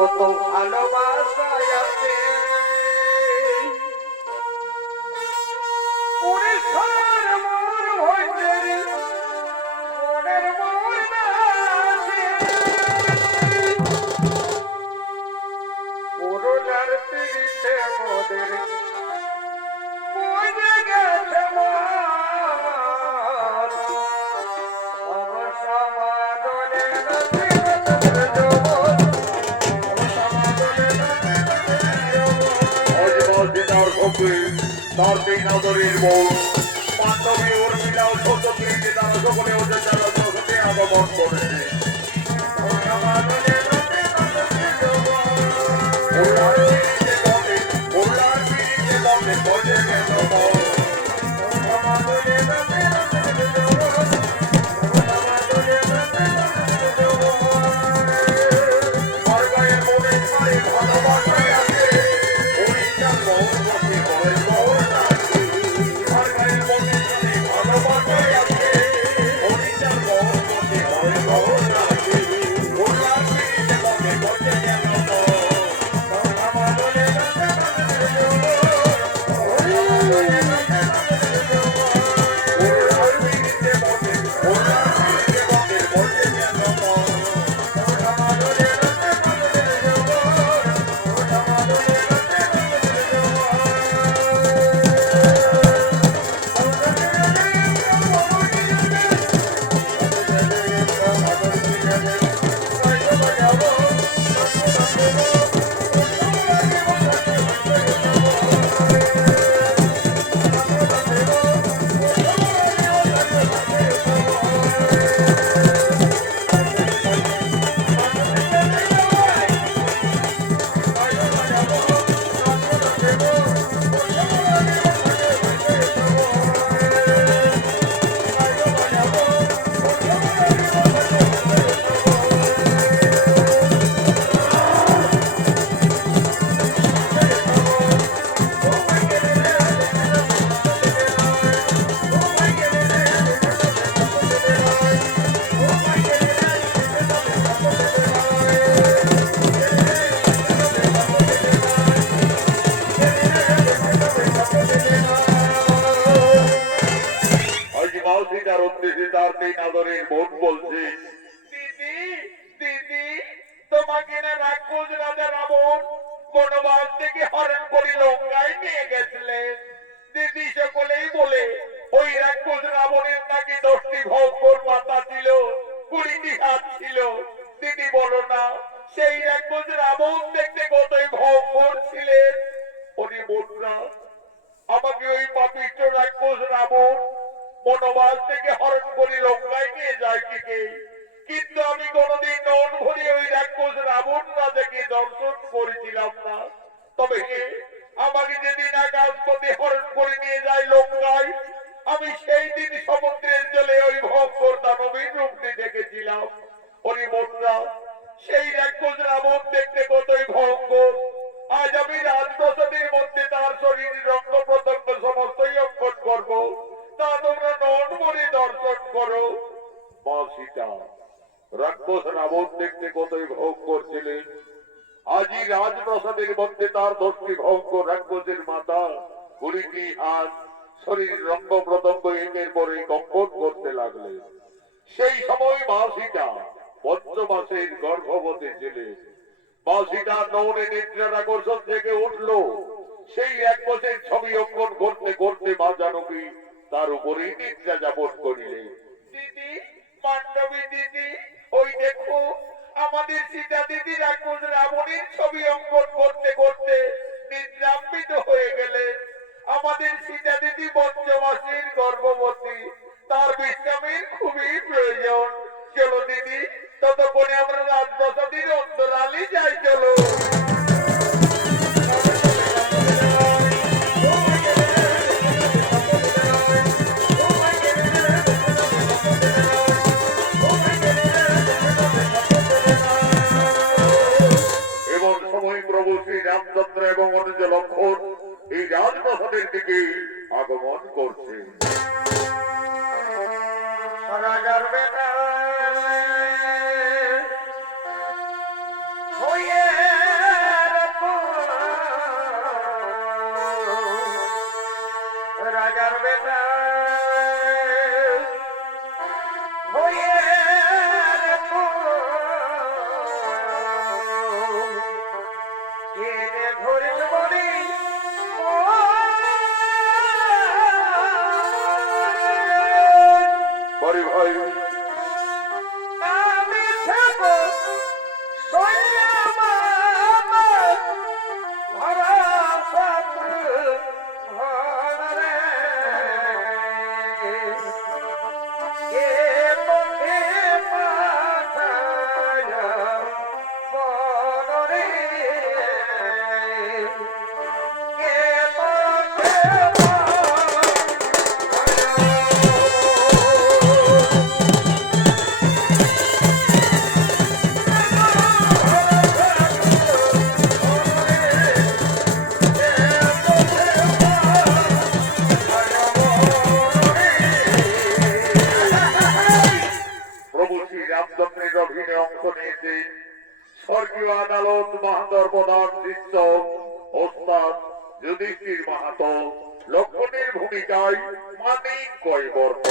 কত ভালোবাসায় আছে উড়িষ্যার মোর হইতে মনের মোর নাচে পুরুলার পিড়িতে মোদের মজে গেছে মন সমাদলে তার সেই নগরীর বউ বান্ধবী উর্মিলাও ছোট পিড়িতে তারা সকলে ওদের যারা জগতে আগমন করেছে বনবাস থেকে হরণ করে লঙ্কায় নিয়ে গেছিলেন দিদি সকলেই বলে ওই রাক্ষস রাবণের নাকি 10টি ভয়ঙ্কর মাথা ছিল 20টি হাত ছিল দিদি বলো না সেই রাক্ষস রাবণ দেখতে কতই ভয়ঙ্কর ছিলেন উনি বলরা আমাকে ওই পাপিষ্ঠ রাক্ষস রাবণ বনবাস থেকে হরণ করে লঙ্কায় নিয়ে যায় ঠিকই কিন্তু আমি কোনদিন নন ভরে ওই রাক্ষস রাবণ রাজাকে দর্শন করেছিলাম না তবে আমাকে যেদিন আকাশপথে হরণ করে নিয়ে যায় লঙ্কায় আমি সেই দিন সমুদ্রের জলে ওই ভয়ঙ্কর দানবীর রূপটি দেখেছিলাম ওরে বন্ধুরা সেই রাক্ষস রাবণ দেখতে কতই ভয়ঙ্কর আজ আমি রাজপ্রাসাদের মধ্যে তার শরীরের রক্ত প্রত্যঙ্গ সমস্তই অঙ্কন করবো তা তোমরা নন ভরে দর্শন করো মা সীতা রাক্ষস রাবণ দেখতে কতই ভয়ঙ্কর ছিলেন আজই রাজপ্রাসাদের মধ্যে তার 10টি ভয়ঙ্কর রাক্ষসের মাথা 20টি হাত শরীর রঙ্গ প্রত্যঙ্গ একের পরে কম্পন করতে লাগলেন সেই সময় মা সীতা পঞ্চমাসের গর্ভবতী ছিলেন মা সীতা নৌনে নিদ্রার আকর্ষণ থেকে উঠলো সেই রাক্ষসের ছবি অঙ্কন করতে করতে মা জানকী তার উপরেই নিদ্রা যাপন করিলেন দিদি পাণ্ডবী দিদি ওই দেখো আমাদের সীতা দিদি রাক্ষস রাবণের ছবি অঙ্কন করতে করতে নিদ্রান্বিত হয়ে গেলেন আমাদের সীতা দিদি পঞ্চমাসের গর্ভবতী তার বিশ্রামের খুবই প্রয়োজন চলো দিদি ততক্ষণে আমরা রাজপ্রাসাদের অন্তরালে যাই চলো রামচন্দ্র এবং অনুজ লক্ষণ এই রাজপ্রাসাদের দিকে আগমন করছে রাজার বেটা হয়ে রাবণের অভিনয়ে অংশ নিয়েছে স্বর্গীয় আদালত মাহাতর প্রধান শিষ্য ওস্তাদ যুধিষ্ঠির মাহাতো, লক্ষণের ভূমিকায় মানিক কৈবর্ত।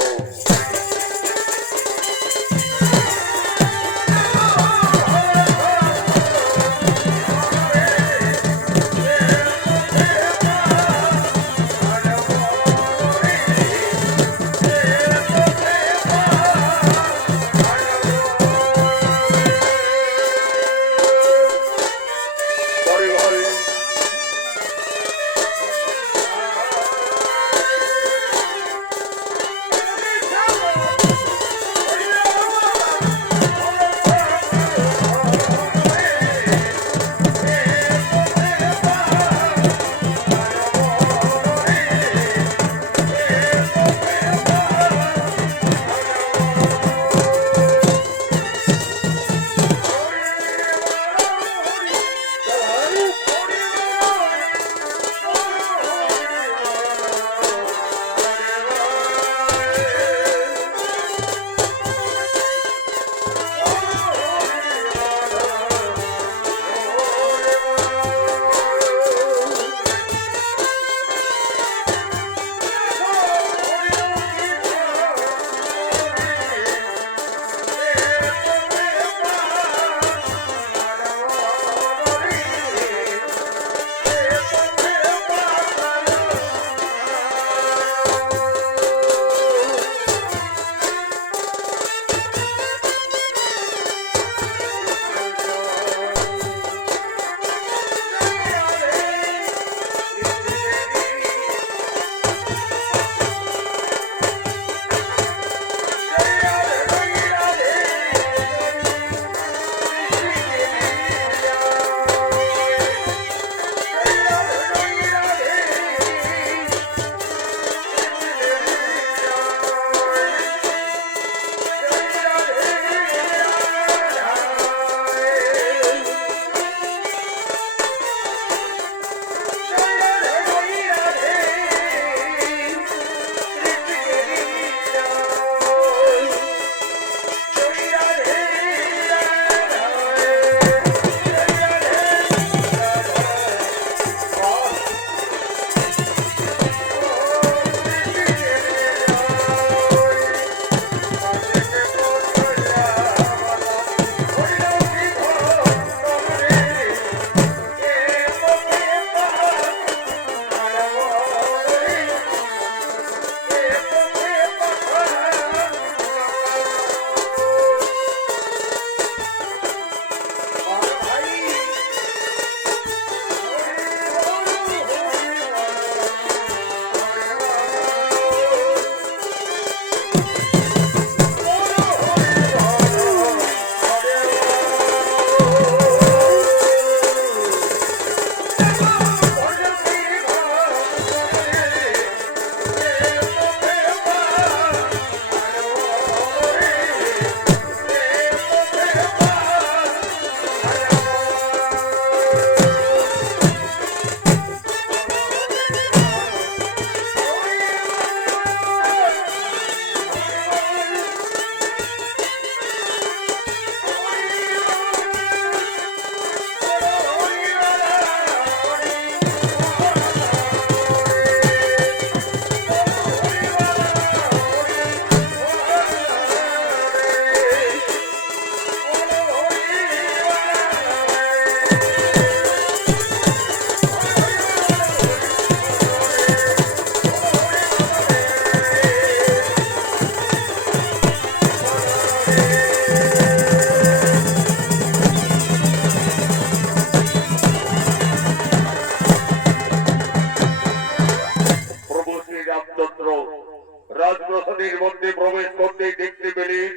রাজপ্রাসাদের মধ্যে প্রবেশ করতেই দেখতে পেলেন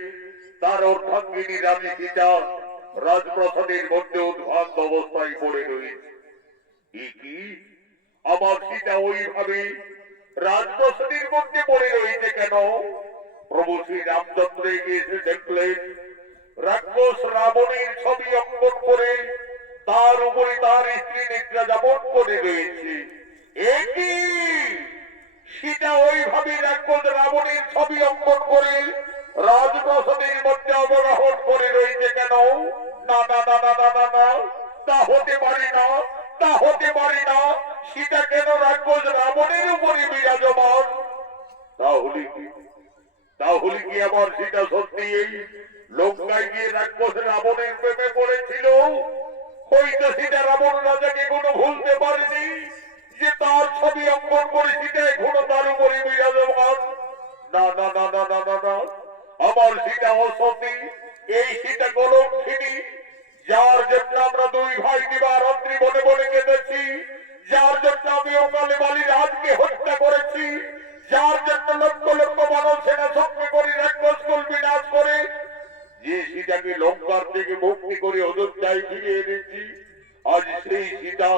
তার অর্ধাঙ্গিনী রানী সীতা রাজপ্রাসাদের মধ্যে উদ্ভ্রান্ত অবস্থায় পড়ে রয়েছে। কি আমার সীতা ওইভাবে রাজপ্রাসাদের মধ্যে পড়ে রয়েছে কেন? প্রভু শ্রী রামচন্দ্র এসে দেখলেন রাক্ষস রাবণের ছবি অঙ্কন করে তার উপরে তার স্ত্রী নিদ্রা যাপন করে রয়েছে। একই সীতা ওইভাবে রাক্ষস রাবণের ছবি অঙ্কন করে রাজপ্রাসাদের মধ্যে অবগাহন করে রয়েছে কেন? না না না না না না না, তা হতে পারি না, তা হতে পারি না। সীতা কেন রাক্ষস রাবণের উপরে বিরাজমান? তাহলে কি, তাহলে কি আমার সীতা সত্যি এই লঙ্কায় গিয়ে রাক্ষস রাবণের প্রেমে পড়েছিল? হয়তো সীতা রাবণ রাজাকে কোনো ভুলতে পারেনি যে তার ছবি অঙ্কন করে সীতা এখনো তার উপরে বিরাজমান। না না না না না না না, আমার সীতা অসতী, এই সীতা কলঙ্কিনী, যার জন্য আমরা দুই ভাই দিবারাত্রি বনে বনে কেঁদেছি, যার জন্য আমি অকালে বালি রাজকে হত্যা করেছি, যার জন্য লক্ষ লক্ষ মানব সেনা সঙ্গে করে রাক্ষসকুল বিনাশ করে যে সীতাকে লঙ্কার থেকে মুক্তি করে অযোধ্যায় ফিরিয়ে এনেছি, আজ সেই সীতা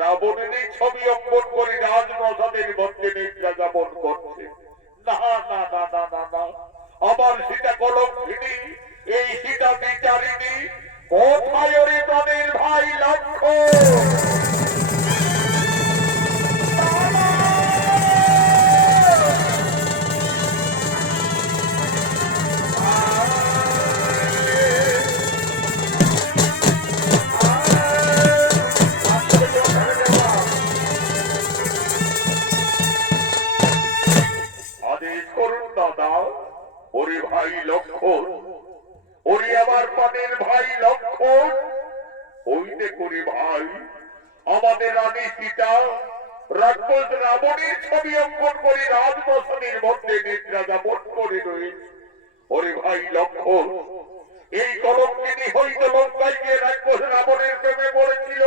রাবণেরই ছবি অঙ্কন করে রাজপ্রাসাদের মধ্যে নিদ্রা যাপন করছে। না না না না না না, আমার সীতা কলঙ্কিনী, এই সীতা বিচারিণী। কোথায় ওরে প্রাণের ভাই লক্ষ্মণ? আদেশ করুন দাদা। ওরে ভাই লক্ষ্মণ, ওরে আমার প্রাণের ভাই লক্ষ্মণ, হইতে করি ভাই আমাদের রানী সীতা রাক্ষস রাবণের ছবি অঙ্কন করে রাজপ্রাসাদের মধ্যে নিদ্রা যাপন করে রয়েছে। ওরে ভাই লক্ষ্মণ, এই কলঙ্কিনী হইতে লঙ্কায় গিয়ে রাক্ষস রাবণের প্রেমে পড়েছিল,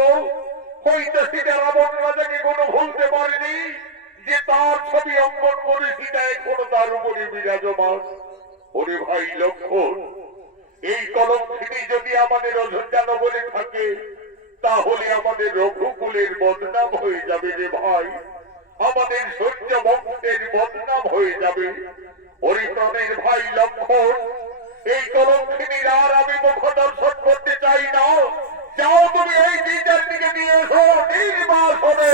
হইতে সীতা রাবণ রাজাকে কোনো ভুলতে পারেনি যে তার ছবি অঙ্কন করে সীতা এখনো তার উপরে বিরাজমান। ওরে ভাই লক্ষ্মণ, এই কলঙ্কিনী যদি আমাদের অযোধ্যা নগরে থাকে, তাহলে আমাদের রঘুকুলের বদনাম হয়ে যাবে রে ভাই, আমাদের সূর্য বংশের বদনাম হয়ে যাবে। ওরে প্রাণের ভাই লক্ষ্মণ, এই কলঙ্কিনীর আর আমি মুখ দর্শন করতে চাই না। যাও তুমি এই বিচার দিকে নিয়ে এসো নির্বাসনে।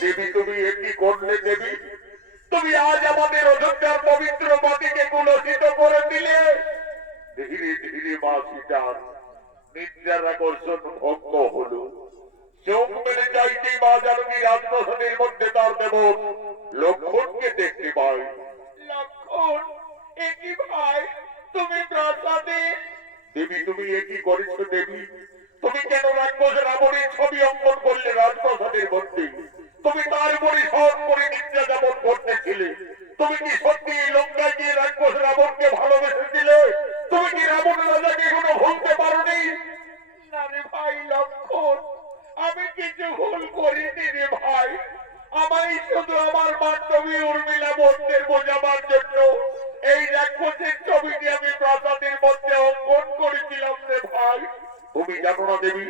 দেবী তুমি একই করলে দেবী, তুমি আজ আমাদের অযোধ্যার পবিত্র মাটিকে কুলসিত করে দিলে। ধীরে ধীরে মা সীতার নিদ্রার আকর্ষণ ভঙ্গ হলো। চোখ মেলে চাইতেই মা জানকী রাজপ্রাসাদের মধ্যে তার দেবর লক্ষ্মণকে দেখতে পাই। লক্ষ্মণ, একই ভাই তুমি প্রাসাদে? দেবী তুমি একই করেছো দেবী? তুমি কেন রাক্ষস রাবণের ছবি অঙ্কন করলে রাজপ্রাসাদের মধ্যে? তুমি তার উপরে সৎ করে নিদ্রা যাপন করতেছিলে। তুমি কি সত্যি লঙ্কায় গিয়ে রাক্ষস রাবণকে ভালোবেসেছিলে? তুমি কি রাবণ রাজাকে কোনো ভুলতে পারোনি? না রে ভাই লক্ষ্মণ, আমি কিছু ভুল করিনি রে ভাই। আমায় শুধু আমার বান্ধবী উর্মিলা বন্ধের বোঝাবার জন্য এই রাক্ষসের ছবিটি আমি প্রাসাদের মধ্যে অঙ্কন করেছিলাম রে ভাই। তুমি জানো না দেবী,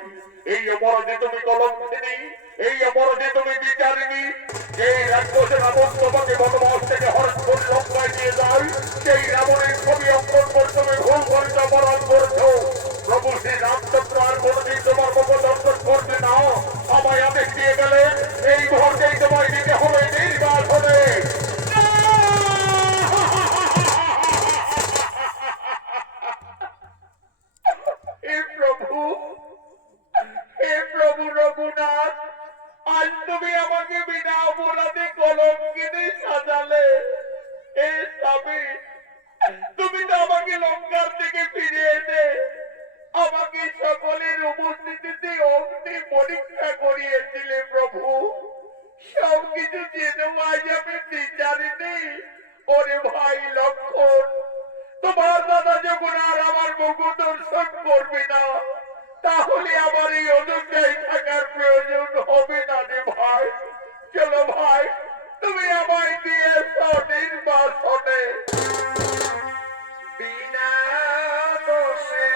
এই অপরাধে তুমি কলঙ্কিনী, এই অপরাধে তুমি বিচারিণী। এই রাক্ষস রাবণ তোমাকে বনবাস থেকে হরণ লঙ্কায় নিয়ে যায়, সেই রাবণের ছবি অঙ্কন করে তুমি ভুল করেছো, অপরাধ করেছো। প্রভু শ্রী রামচন্দ্র আর কোনদিন তোমার মুখ দর্শন করবে না। আমায় আদেশ দিয়ে গেলে এই মুহূর্তেই তোমায় দিতে হবে নির্বাসনে। হে প্রভু, হে প্রভু রঘুনাথ, আজ তুমি আমাকে বিনা অপরাধে কলঙ্কিনী সাজালে। হে স্বামী, তুমি তো আমাকে লঙ্কার থেকে ফিরে এনে আমাকে সকলের উপস্থিতিতে অগ্নি পরীক্ষা করিয়েছিলে প্রভু। সবকিছু জেনেও আজ আমি বিচারিনি। ওরে ভাই লক্ষ্মণ, তোমার দাদা যখন আর আমার মুখ দর্শন করবে না, তাহলে আমার এই অযোধ্যায় থাকার প্রয়োজন হবে না রে ভাই। চলো ভাই, তুমি আমায় দিয়ে এসো নির্বাসনে। বিনা দোষে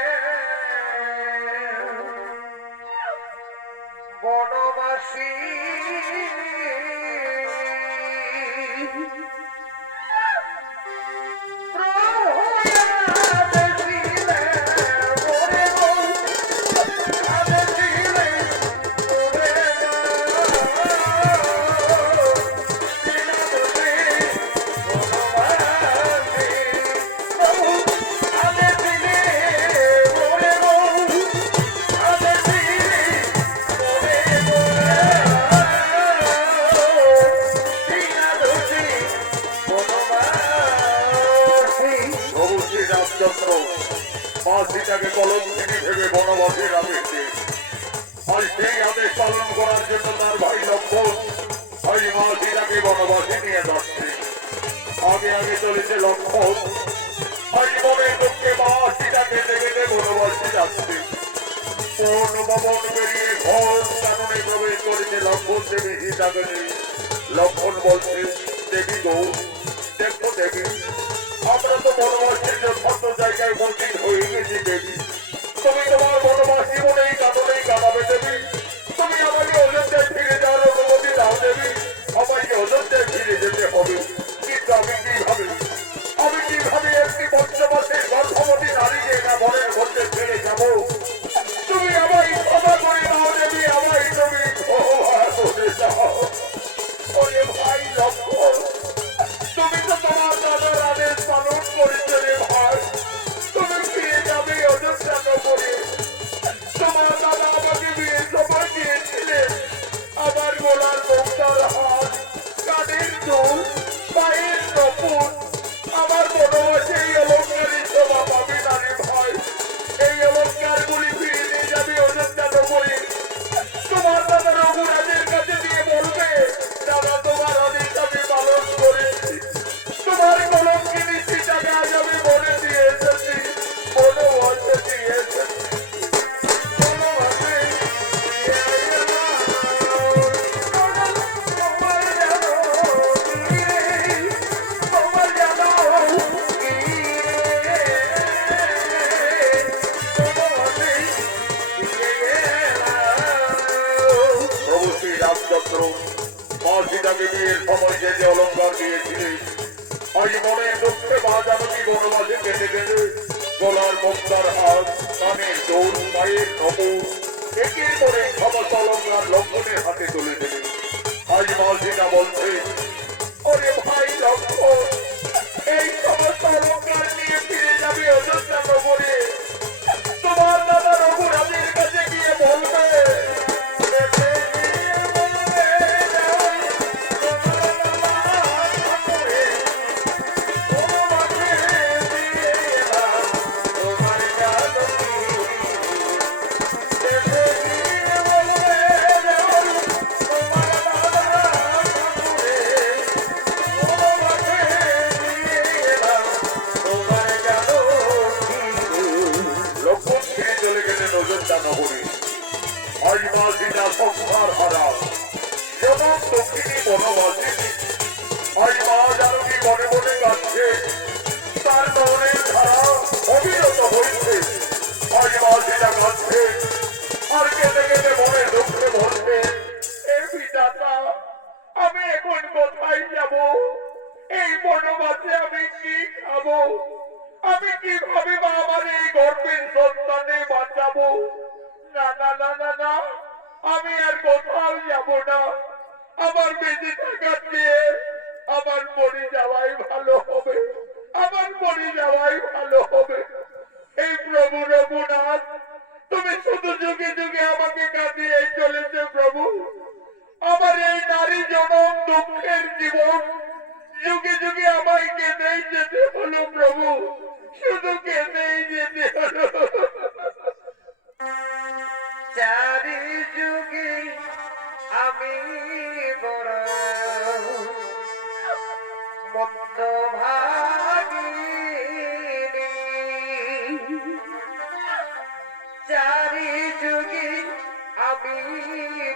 বনবাসী করেছে লক্ষণ দেবী হিসাবে। লক্ষণ বলছে, দেবী গো, দেখো দেবী, আমরা তো বনবাসীর যথার্থ জায়গায় মন্দির হয়ে গেছি দেবী। তুমি তোমার বনবাস জীবনেই কাটাবে দেবী। তুমি আমাকে অযোধ্যায় ফিরে যাওয়ার অনুমতি দাও দেবী। আমাকে অযোধ্যায় ফিরে যেতে হবে, কিন্তু আমি কিভাবে একটি পঞ্চমাসের গর্ভবতী নারীকে না বনের মধ্যে ফিরে যাবো? তুমি আমায় ক্ষমা করে দাও দেবী, আমায় তুমি ক্ষমা করে দাও। ওরে ভাই লক্ষণ, তুমি তো তোমার দাদার আদেশ পালন করেছো রে ভাই। তুমি ফিরে যাবে অযোধ্যা নগরে। তোমার দাদা আমাকে বিয়ের সময় দিয়েছিলেন আমার গলার মুক্তার হাত, কানের দুল, পায়ের নপুর। আমার বনবাসে এই অলঙ্কারই শোভা পাবে না রে ভাই। এই অলঙ্কারগুলি ফিরে নিয়ে যাবে অযোধ্যা নগরে। তোমার দাদা রঘুরাজের কাছে দিয়ে বলবে, দাদা তোমার আদেশ আমি পালন করেছি। তোমার কলঙ্কিনী সীতাকে আজ আমি বনে দিয়ে এসেছি, বনবাসে দিয়ে এসেছি। রামচন্দ্র মা সীতাকে বিয়ের সময় যে যে অলঙ্কার দিয়েছিলেন, আজ মনে দুঃখে মা জানকী বনবাসে কেটে কেটে গলার মুক্তার হাত, কানের দোল, পায়ের নপুর একের পরে সমস্ত অলঙ্কার লক্ষণের হাতে তুলে দেবে। আজ মা সীতা বলছে, ওরে ভাই লক্ষণ, এই সমস্ত অলঙ্কার নিয়ে ফিরে যাবে অযোধ্যা নগরে। তোমার দাদা রঘুরাজের কাছে গিয়ে বলবে, আমি এখন কোথায় যাব? এই বনবাসে আমি কি খাবো? আমি কিভাবে আমার এই গর্ভের সন্তানে বাঁচাবো? না না না না না, আমি আর কোথাও যাব না। আমার বেঁচে থাকার চেয়ে আমার মরে যাওয়াই ভালো হবে, আমার মরে যাওয়াই ভালো হবে। এই প্রভু রঘুনাথ, তুমি শুধু যুগে যুগে আমাকে কাঁদিয়ে চলেছে প্রভু। আমার এই নারী জনম দুঃখের জীবন যুগে যুগে আমায় কেঁদেই যেতে হলো প্রভু, শুধু কেঁদেই যেতে হলো। চারি যুগে আমি বড় মন্দ ভাগিনী, চারি যুগে আমি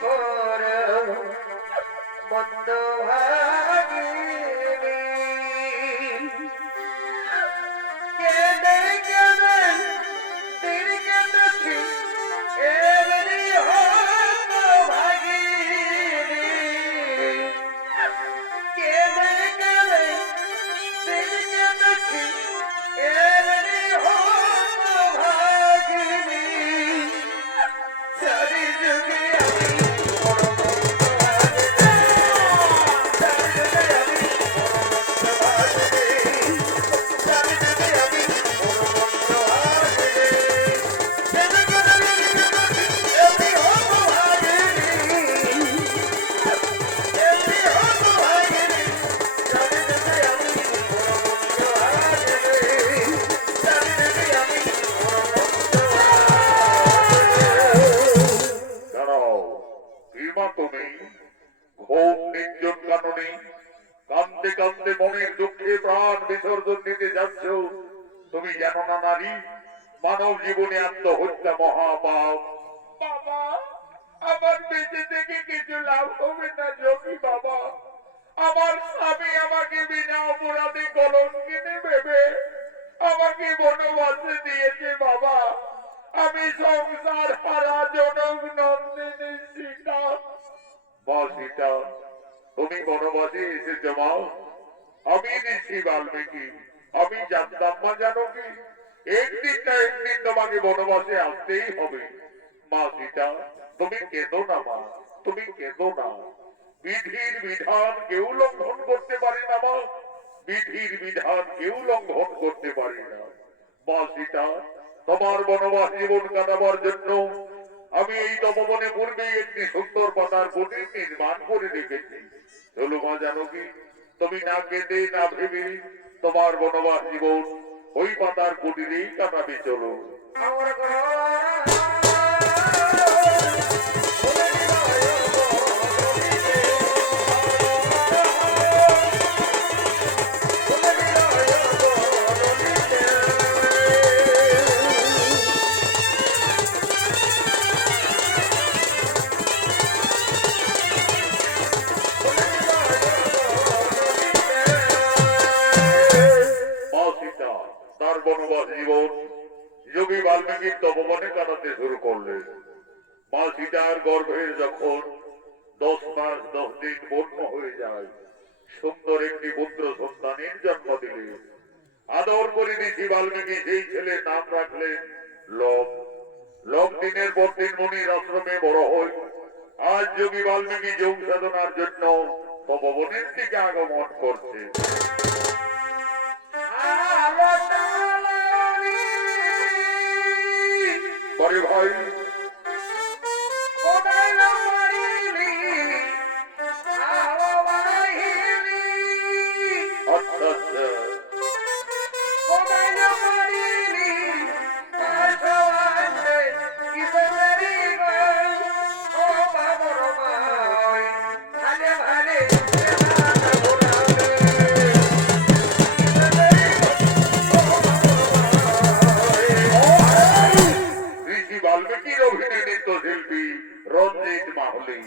বড় মন্দ ভাগিনী। কেঁদে কেঁদে দিন কেটেছি এমনি হত ভাগিনী। কেঁদে কেঁদে দিন কেটেছি এমনি হত ভাগিনী। চারি যুগে আমি বড় মন্দ ভাগিনী, চারি যুগে আমি বড় মন্দ ভাগিনী, চারি যুগে আমি বড় মন্দ ভাগিনী। কেঁদে কেঁদে দিন কেটেছি এমনি হত ভাগিনী, এমনি হত ভাগিনী। চারি যুগে আমি বড় মন্দ ভাগিনী, চারি যুগে আমি বড় মন্দ ভাগিনী। দাঁড়াও, কি মা তুমি? ঘুম নির্জন কাননে কান্দে কান্দে মনের দুঃখে প্রাণ বিসর্জন দিতে যাচ্ছ। তুমি জানো না নারী, মানব জীবনে আত্মহত্যা মহাপাপ। বাবা, আমার বেঁচে থেকে কিছু লাভ হবে না যোগী বাবা। আমার স্বামী আমাকে বিনা অপরাধে কলঙ্কিনী ভেবে আমাকে বনবাসে দিয়েছে বাবা। আমি সংসার হারা জনক নন্দিনী সীতা। মা সীতা, তুমি বনবাসে এসেছো মা? আমি ঋষি বাল্মীকি। আমি জানতাম মা, জানো কি, একদিন না একদিন তোমাকে বনবাসে আসতেই হবে। মা সীতা, তুমি কেঁদো না মা, তুমি কেঁদো না। বিধির বিধান কেউ লঙ্ঘন করতে পারে না মা, বিধির বিধান কেউ লঙ্ঘন করতে পারে না। মা সীতা, তোমার বনবাস জীবন কাটাবার জন্য আমি এই তপবনে পূর্বেই একটি সুন্দর পাতার কুটির নির্মাণ করে রেখেছি। চলো মা জানকী, তুমি না কেঁদে না ভেবে তোমার বনবাস জীবন ওই পাতার কুটিরেই কাটাবে। চলো। আমার ঘর মা সীতা তার বনবাস জীবন যোগী বাল্মীকির তপবনে কাটাতে শুরু করলেন। মা সীতার গর্ভের যখন 10 মাস 10 দিন পূর্ণ হয়ে যায়, সুন্দর একটি পুত্র সন্তানের জন্ম দিলেন। আদর করে ঋষি বাল্মীকি সেই ছেলের নাম রাখলেন লব। লব দিনের পর দিন মুনির আশ্রমে বড় হয়। আজ যোগী বাল্মীকি যোগ সাধনার জন্য তপবনের দিকে আগমন করছে। বড় ভাই, আচ্ছা আচ্ছা, ঋষি বাল্মীকির অভিনয় নৃত্যশিল্পী রঞ্জিত মাহলি।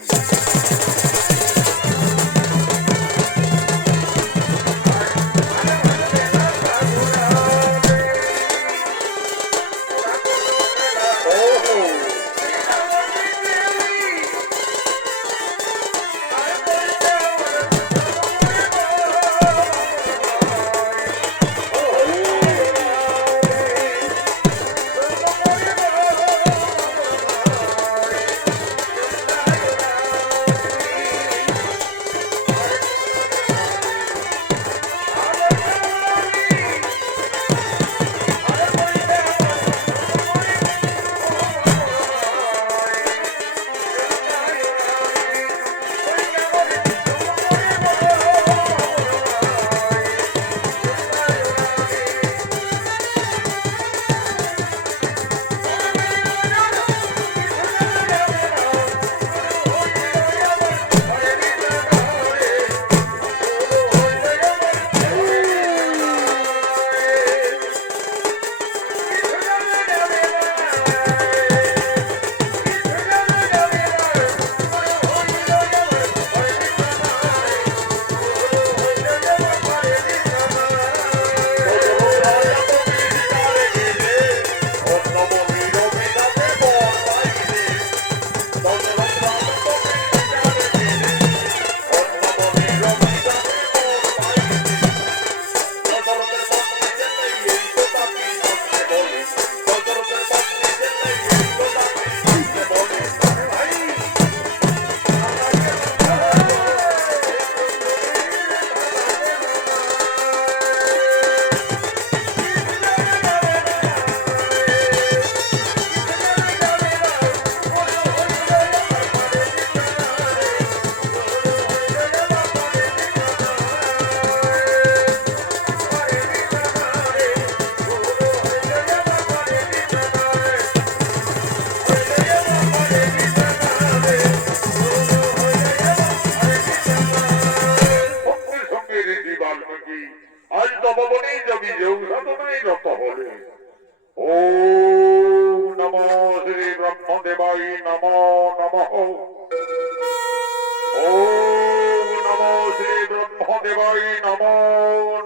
ব্রহ্মদেবায় নমো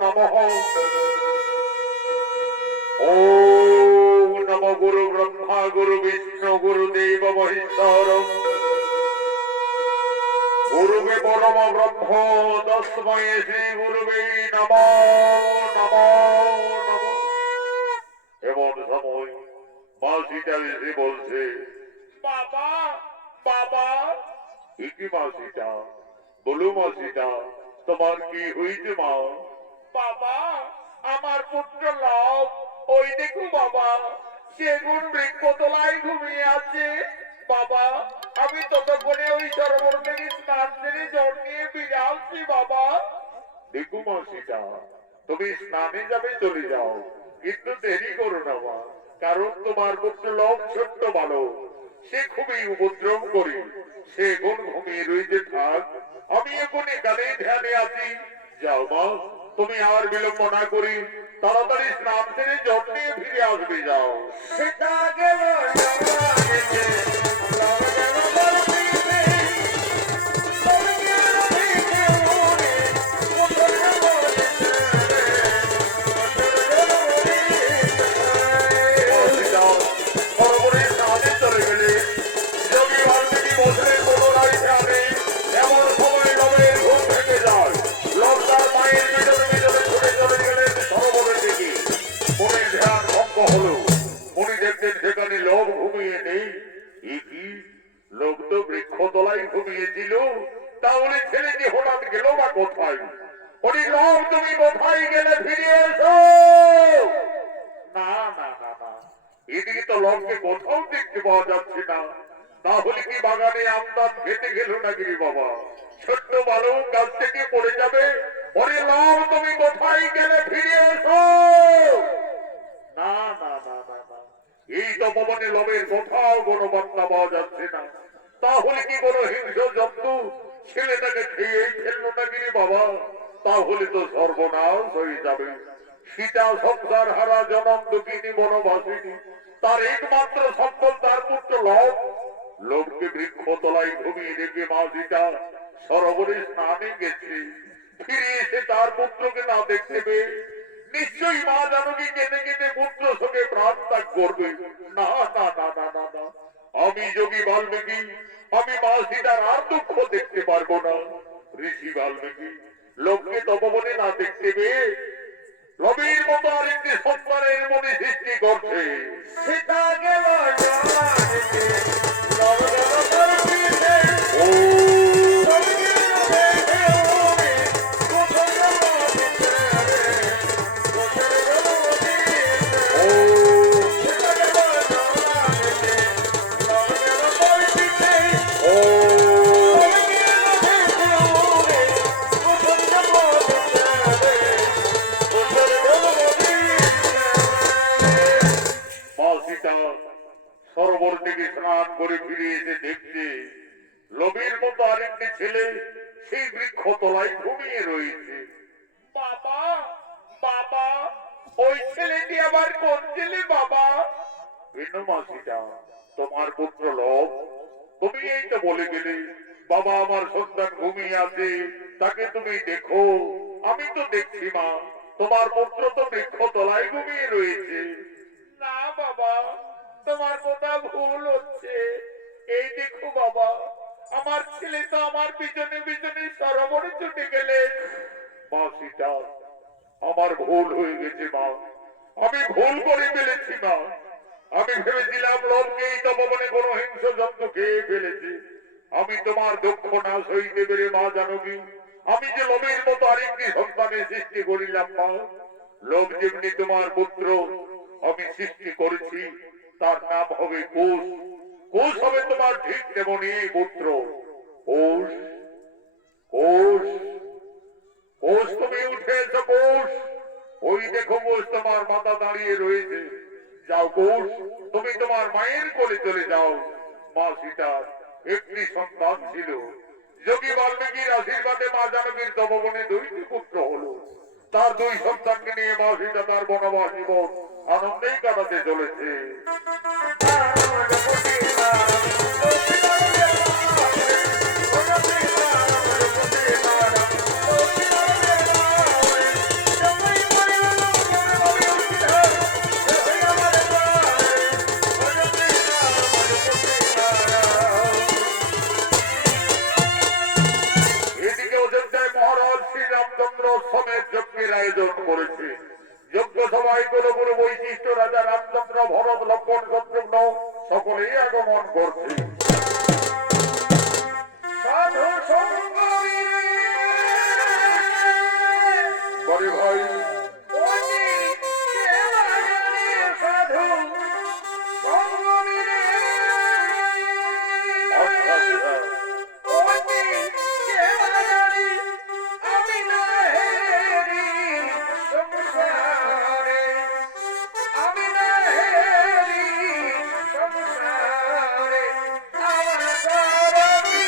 নমঃ। ওম নমো গুরু ব্রহ্মা গুরু বিষ্ণু গুরুদেব মহেশ্বর গুরুবে পরম ব্রহ্ম তস্মৈ শ্রী গুরুবে নমো নমো নমঃ। এমন সময় মা সীতা এসে বলছে, বাবা বাবা। কি মা সীতা? বলো মা সীতা, তোমার কি হয়েছে মা? বাবা, আমার পুত্র লব ওই দেখো বাবা, সেগুন বৃক্ষতলায় ঘুমিয়ে আছে। বাবা, আমি ততক্ষণে ওই সরোবর থেকে স্নান সেরে জল নিয়ে ফিরে আসছি বাবা। দেখো মা সীতা, তুমি স্নানে যাবে চলে যাও, কিন্তু দেরি করো না মা, কারণ তোমার পুত্র লব ছোট্ট বালক, সে খুবই উপদ্রব করে। সে এখন ঘুমিয়ে রয়েছে, থাক, আমি এখন এখানে ধ্যানে আছি। যাও মা, তুমি আর বিলম্ব না করি তাড়াতাড়ি স্নান সেরে জল নিয়ে ফিরে আসবে, যাও। সীতা গেল জমানেতে, লব গেল বলবিতে, লব গেল ভিটে উড়ে, পুত্র বলিতে রে, সরোবরে স্নানে চলে গেলে যোগী বাল্মীকি বছরের কোনো নাই ধ্যানে। এমন সময় লবের ঘুম ভেঙে যায়। লব তার মায়ের পিছনে পিছনে ছুটে চলে গেলেন সরোবরের দিকে। মনের ধ্যান ভঙ্গ হলো। উনি দেখতেন সেখানে লব ঘুমিয়ে নেই। কি লোক তো বৃক্ষতলায় ঘুমিয়েছিল, তাহলে ছেলেটি হঠাৎ গেল বা কোথায়? উনি, লব তুমি কোথায় গেলে, ফিরে এসো। না না না না, এদিকে তো লবকে কোথাও দেখতে পাওয়া যাচ্ছে না। তাহলে কি বাগানে আমদান খেতে গেল নাকি রে বাবা? ছোট্ট বালক গাছ থেকে পড়ে যাবে। ওরে লব তুমি কোথায় গেলে, ফিরে এসো। না না না না না, এই তপবনে লবের কোথাও কোনো বার্তা পাওয়া যাচ্ছে না। তাহলে কি কোনো হিংস্র জন্তু ছেলেটাকে খেয়েই ফেললো নাকি রে বাবা? তাহলে তো সর্বনাশ হয়ে যাবে। সীতা সংসার হারা জনম দুঃখিনী বনবাসিনী, তার একমাত্র সম্বল তার পুত্র লব। লোককে বৃক্ষতলায় ঘুমিয়ে রেখে মা সীতা সরোবরে স্নানে গেছে। ফিরে এসে তার পুত্রকে না দেখতে পেয়ে নিশ্চয়ই মা জানকী কেঁদে কেঁদে পুত্র শোকে প্রাণ ত্যাগ করবে। না না না না না না, আমি যোগী বাল্মীকি, আমি মা সীতার আর দুঃখ দেখতে পারবো না। ঋষি বাল্মীকি লোককে তপবনে না দেখতে পেয়ে রবির মতো আরেকটি সন্তানের মনে সৃষ্টি করছে। সীতা গেল জমানেতে, লব গেল বলবিতে, ও লব গেল ভিটে উড়ে, পুত্র বলিতে রে, পুত্র বলিতে ও সীতা গেল জমানেতে, লব গেল বলবিতে, ও লব গেল ভিটে উড়ে, পুত্র বলিতে রে, পুত্র বলিতে মা সীতা সরোবর থেকে স্নান করে ফিরে এসে দেখছে লোভীর মতো আরেকটি ছেলে সেই বৃক্ষ তলায় ঘুমিয়ে রয়েছে। বাবা বাবা, ওই ছেলেটি আবার কোন ছেলে বাবা? কেন মা সীতা, তোমার পুত্র লব। তুমি এই তো বলে গেলে বাবা আমার সন্তান ঘুমিয়ে আছে, তাকে তুমি দেখো। আমি তো দেখছি মা, তোমার পুত্র তো বৃক্ষ তলায় ঘুমিয়ে রয়েছে। না বাবা, তোমার কথা ভুল হচ্ছে। এই দেখো বাবা, আমার ছেলে তো আমার পিছনে পিছনে সরোবরে ছুটে গেলেন। মা সীতা, আমার ভুল হয়ে গেছে মা, আমি ভুল করে ফেলেছি মা। আমি ভেবেছিলাম লোককে এই তপবনে কোনো হিংস্র জন্তু খেয়ে ফেলেছে। আমি তোমার দুঃখ না সইতে পেরে মা জানকী, আমি যে লোভের মতো আরেকটি সন্তানের সৃষ্টি করিলাম মা। লোভ যেমনি তোমার পুত্র আমি সৃষ্টি করেছি, তার নাম হবে কোষ। কোষ হবে তোমার ঠিক তেমনি পুত্র। কোষ কোষ কোষ, তুমি উঠে এসো কোষ। ওই দেখো কোষ, তোমার মাথা দাঁড়িয়ে রয়েছে। যাও কোষ, তুমি তোমার মায়ের কোলে চলে যাও। মা সীতার একটি সন্তান ছিল। যোগী বাল্মীকির আশীর্বাদে মা জানকীর তপবনে দুইটি পুত্র হলো। তার দুই সন্তানকে নিয়ে মা সীতা তার বনবাস জীবন আনন্দেই কাটাতে চলেছে। Oh, রামচন্দ্র সমেত যজ্ঞের আয়োজন করেছে। যজ্ঞ সভায় কোনো কোনো বৈশিষ্ট্য রাজা রামচন্দ্র, ভরত, লক্ষ্মণ, শত্রুঘ্ন সকলেই আগমন করছে। সাধু সঙ্গ বলে ভাই অতি সেবাগানে সাধু সঙ্গ আচ্ছা আচ্ছা অতি সেবাগানে আমি না হেরি সংসারে আমি না হেরি সংসারে আমার সারথি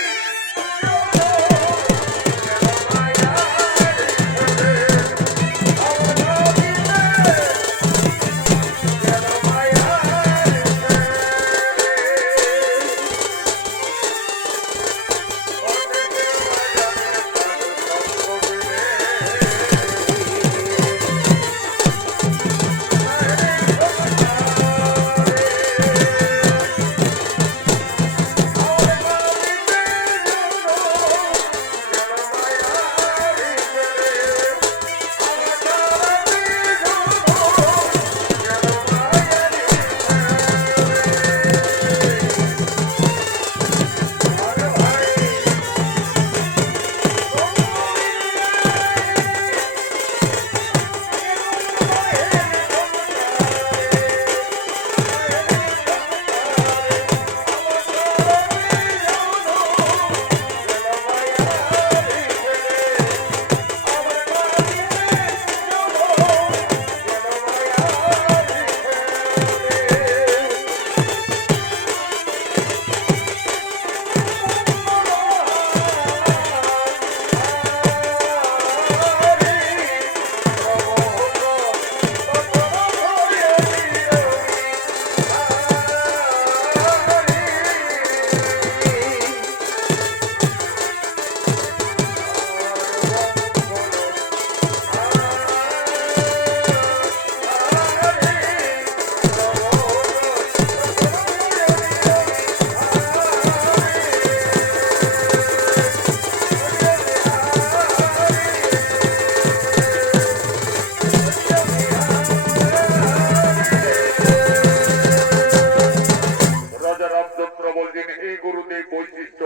রাজা রামচন্দ্র বলছেন, হে গুরুদেব বৈশিষ্ট্য,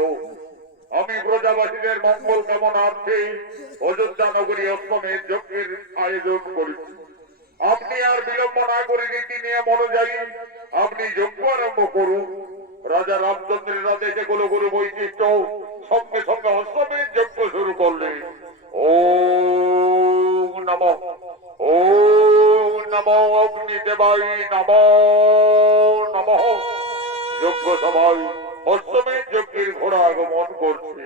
আমি প্রজাবাসীদের মঙ্গল কামনার্থে অযোধ্যা নগরী অশ্বমেধ যজ্ঞের আয়োজন করেছি। আপনি আর বিলম্ব না করে নীতি নিয়ম অনুযায়ী আপনি যজ্ঞ আরম্ভ করুন। রাজা রামচন্দ্রের আদেশে কুল গুরু বৈশিষ্ট্য সঙ্গে সঙ্গে অশ্বমেধ যজ্ঞ শুরু করলেন। ওম নমঃ ওম নমো অগ্নিদেবায় নমো নমঃ। যজ্ঞ সভায় অশ্বমেধ যজ্ঞের ঘোড়া আগমন করছে।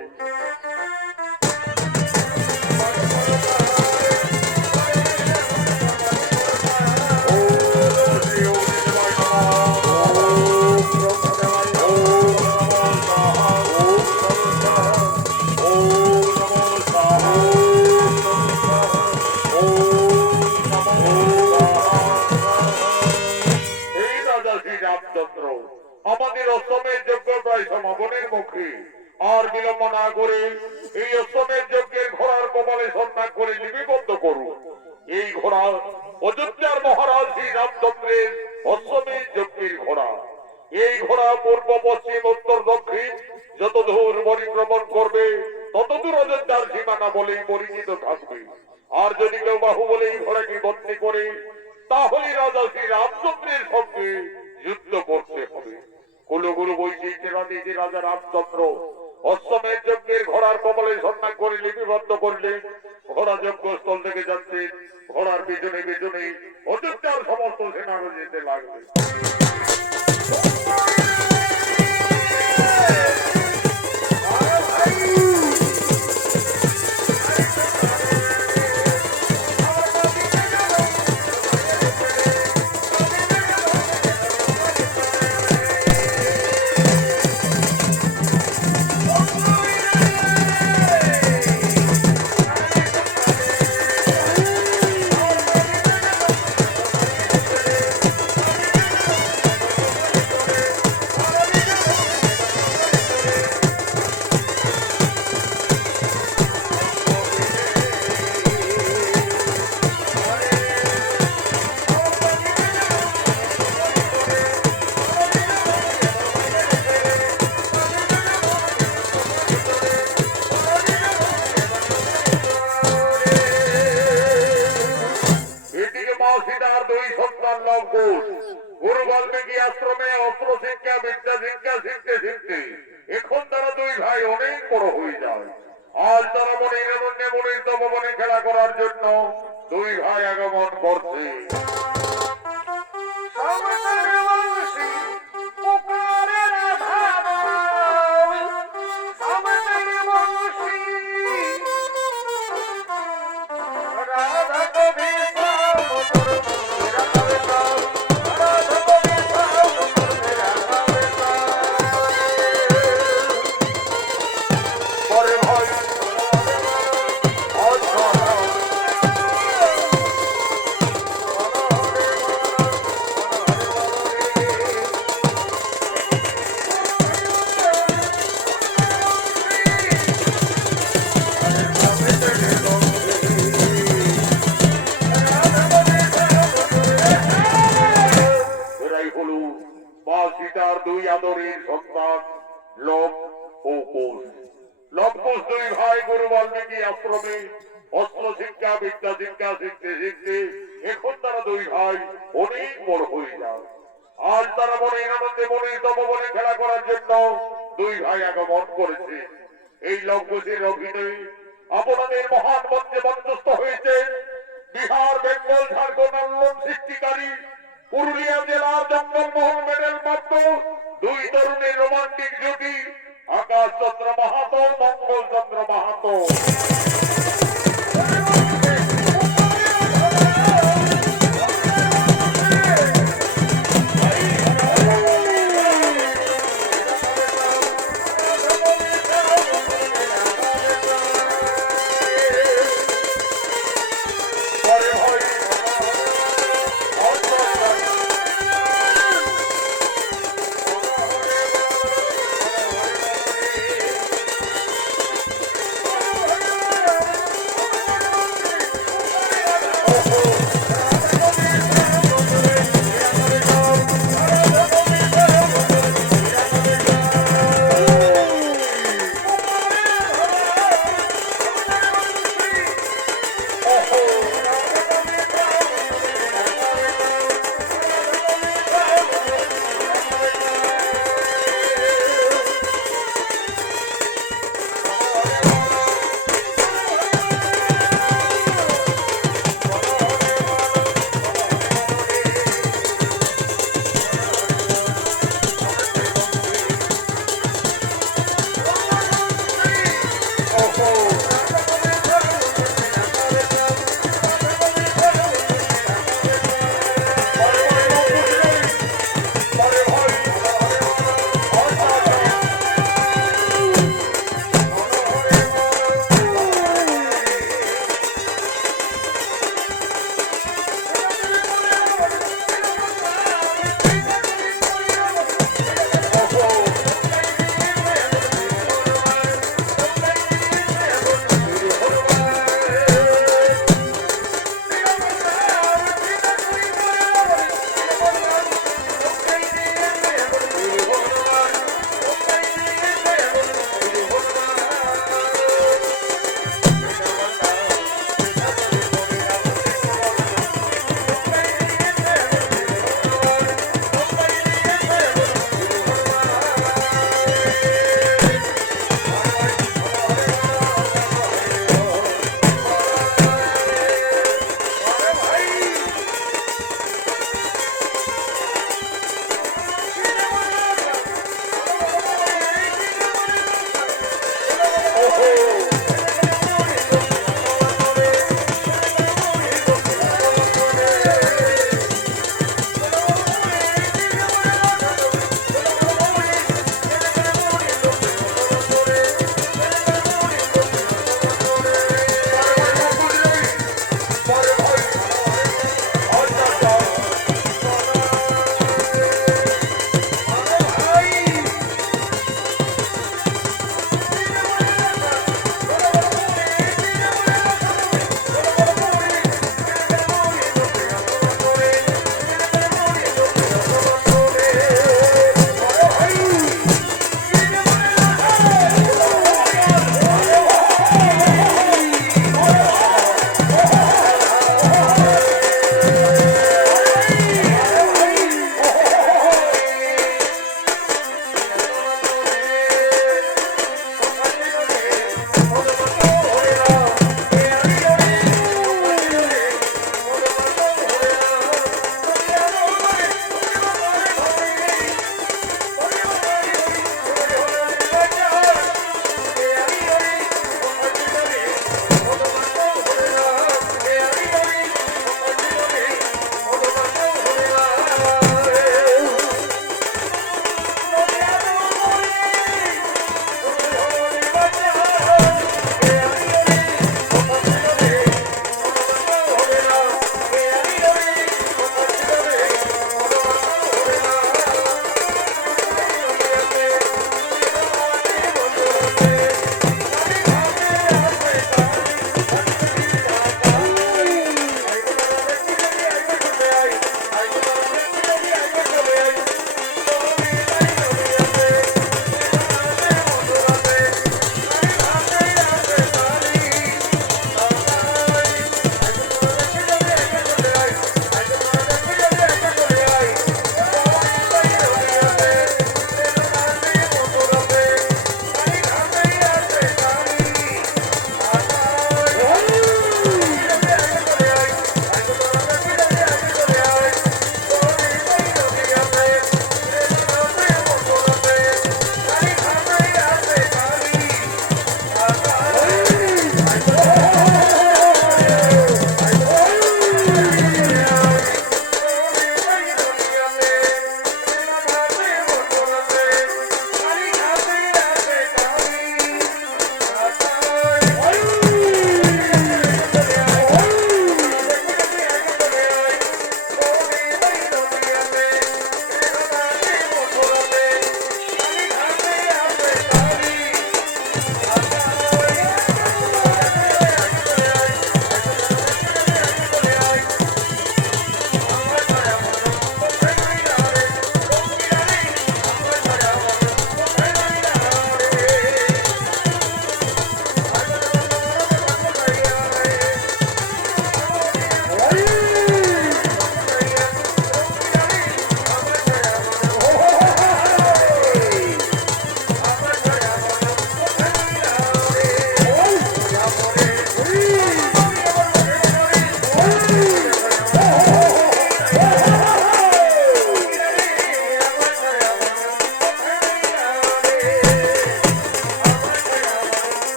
এই রাজা শ্রী রামচন্দ্র, আমাদের অশ্বমেধ যজ্ঞ প্রায় সমাপনের মুখে। আর বিলম্ব না করে এই অশ্বমেধ যজ্ঞের ঘোড়ার কপালে সন্ধান করে লিপিবদ্ধ করুন। এই ঘোড়া অযোধ্যার মহারাজ শ্রী রামচন্দ্রের অশ্বমেধ যজ্ঞের ঘোড়া। এই ঘোড়া পূর্ব, পশ্চিম, উত্তর, দক্ষিণ যত দূর পরিক্রমণ করবে ততদূর অযোধ্যার সীমানা বলেই পরিচিত থাকবে। আর যদি কেউ বাহু বলে এই ঘোড়াকে বন্দী করে, তাহলে রাজা শ্রী রামচন্দ্রের সঙ্গে যুদ্ধ করতে হবে। কুলগুরু বৈশিষ্ট্যের আদেশে রাজা রামচন্দ্র অশ্বমেধ যজ্ঞের ঘোড়ার কপালে সন্ধান করে লিপিবদ্ধ করলেন। ঘোড়া যজ্ঞস্থল থেকে যাচ্ছে, ঘোড়ার পিছনে পিছনে অযোধ্যার সমস্ত সেনারা যেতে লাগবে। বাল্মীকি আশ্রমে অস্ত্র শিক্ষা বিদ্যা শিক্ষা শিখতে শিখতে এখন তারা দুই ভাই অনেক বড় হয়ে যায়। আজ তারা মনির অরণ্যে মনির তপবনে খেলা করার জন্য দুই ভাই আগমন করছে। সমতলে বংশী পুকারে রাধা দাও, সমতলে বংশী রাধা কবি সাও মোর মেরা কবে সাও, রাধা কবি সাও মোর মেরা কবে সাও। পরে ভাই এরাই হলো মা সীতার দুই আদরের সন্তান লব ও কুশ। লব কুশ দুই ভাই গুরু বাল্মীকি আশ্রমে অস্ত্র শিক্ষা বিদ্যা শিক্ষা শিখতে শিখতে এখন তারা দুই ভাই অনেক বড় হয়ে যায়। আজ তারা মনির আনন্দে মনির তপবনে খেলা করার জন্য দুই ভাই আগমন করেছে। এই লব কুশের অভিনয় আপনাদের মহান মঞ্চে মঞ্চস্থ হয়েছে বিহার, বেঙ্গল, ঝাড়খণ্ড আন্দোলন সৃষ্টিকারী পুরুলিয়া জেলার জঙ্গলমহল মেডেল প্রাপ্ত দুই তরুণের রোমান্টিক জুটি আকাশ চন্দ্র মাহাতো, মঙ্গল চন্দ্র মাহাতো। পরে ভাই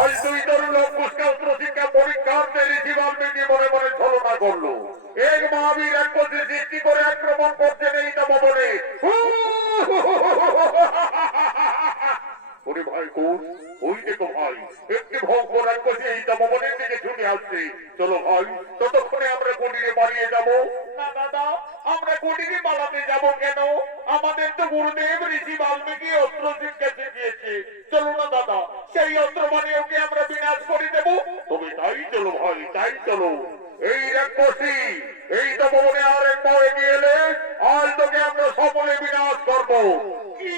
আজ দুই তরুণ অঙ্কুশকে অস্ত্রশিক্ষা পরীক্ষার্থে ঋষি বাল্মীকি মনে মনে ছলনা করলো। এক মহাবীর এক পথে সৃষ্টি করে আক্রমণ করছেন এই তপবনে। ওরে ভাই কোষ, ওই দেখো ভাই, একটি ভয়ঙ্কর রাক্ষসী এই তপবনের দিকে ছুটে আসছে। চলো ভাই, ততক্ষণে আমরা কুটিরে পালিয়ে যাব। না দাদা, আমরা কুটিরে পালাতে যাব কেন? আমাদের তো গুরুদেব ঋষি বাল্মীকি অস্ত্র শিক্ষা শিখিয়েছে। চলো না দাদা, সেই অস্ত্র মানে ওকে আমরা বিনাশ করে দেব। তবে তাই চলো ভাই, তাই চলো। এই রাক্ষসী এই তপবনে আর এক পা এগিয়ে এলে আজ তোকে আমরা সকলে বিনাশ করবো। কি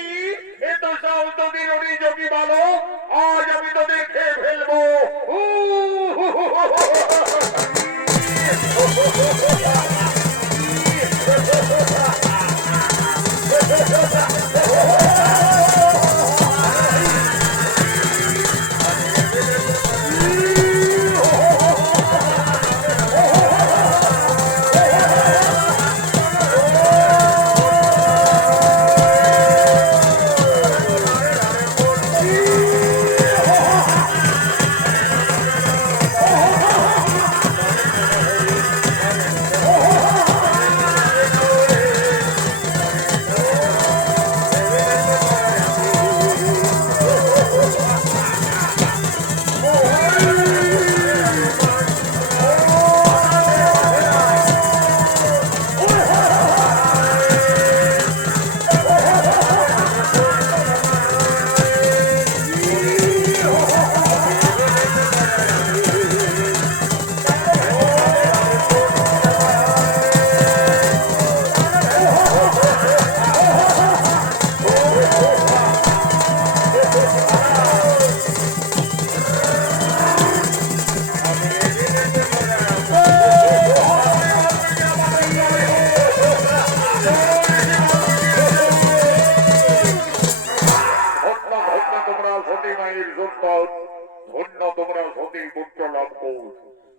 এত সাহস তোদের ওই যোগী বালক? আজ আমি তোদের খেয়ে ফেলবো।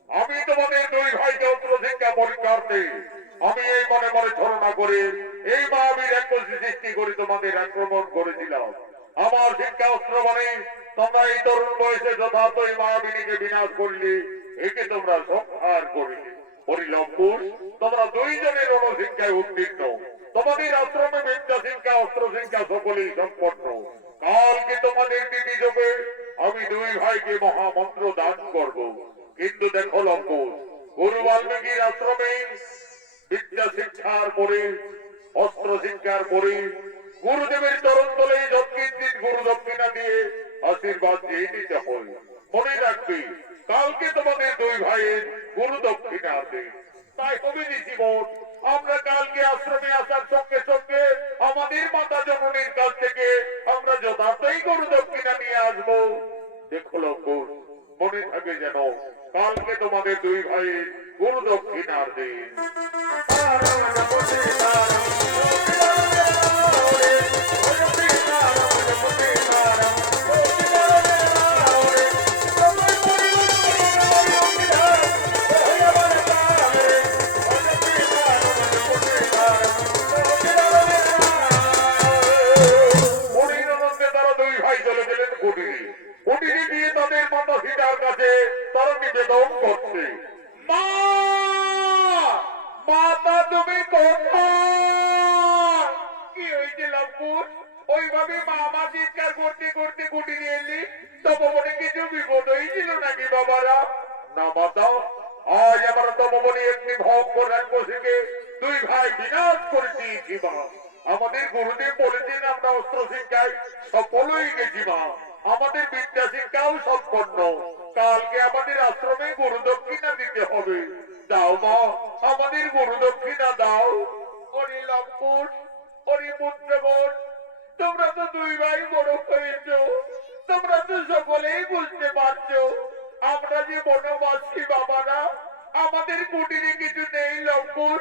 আমি তোমাদের দুই ভাইকে অস্ত্র শিক্ষা পরীক্ষার্থে আমি এই মনে মনে ছলনা করে এই মহাবীর রাক্ষসী সৃষ্টি করে তোমাদের আক্রমণ করেছিলাম। আমার শিক্ষা অস্ত্র মানে তোমরা এই তরুণ বয়সে যথার্থ এই মহাবীরকে বিনাশ করলে, একে তোমরা সংহার করলে। পরিলম্পুর, তোমরা দুইজনের রণশিক্ষায় উত্তীর্ণ। তোমাদের আশ্রমে বিদ্যা শিক্ষা অস্ত্র শিক্ষা সকলেই সম্পন্ন। কালকে তোমাদের দিদি যোগে আমি দুই ভাইকে মহামন্ত্র দান করব। কিন্তু দেখো লম্পুর, গুরু বাল্মীকির আশ্রমে বিদ্যা শিক্ষার পরে অস্ত্র শিক্ষার পরে গুরুদেবের চরণ তলে যৎকিঞ্চিৎ গুরু দক্ষিণা দিয়ে আশীর্বাদ দিয়ে নিতে হয়। মনে রাখবে, কালকে তোমাদের দুই ভাইয়ের গুরু দক্ষিণা আছে। তাই হবে জীবন, আমরা কালকে আশ্রমে আসার সঙ্গে সঙ্গে আমাদের মাতা জননীর কাছ থেকে আমরা যথার্থই গুরু দক্ষিণা নিয়ে আসবো। দেখো লঙ্কুর, মনে থাকে যেন কালকে তোমাদের দুই ভাইয়ের গুরু দক্ষিণার দিন। নিবেদন করছে, মা মাতা তুমি কোথায়? কি হয়েছে লম্পুর? ওইভাবে মা চিৎকার করতে করতে কুটি নিয়ে এলি, তপবনে কিছু বিপদ হয়েছিল নাকি বাবারা? না মাতা, আজ আমার তপবনে একটি ভয়ঙ্কর রাক্ষসীকে দুই ভাই বিনাশ করে দিয়েছি মা। আমাদের গুরুদেব বলেছেন আমরা অস্ত্র শিক্ষায় সফল হয়ে গেছি মা। আমাদের বিদ্যা শিক্ষাও সম্পন্ন। কালকে আমাদের আশ্রমে গুরু দক্ষিণা দিতে হবে। দাও মা, আমাদের গুরু দক্ষিণা দাও। ওরে লম্পুর, ওরে পুত্রগণ, তোমরা তো দুই ভাই বড় হয়েছ, তোমরা তো সকলেই বুঝতে পারছো আমরা যে বনবাসী বাবারা, আমাদের কুটিরে কিছু নেই লম্পুর।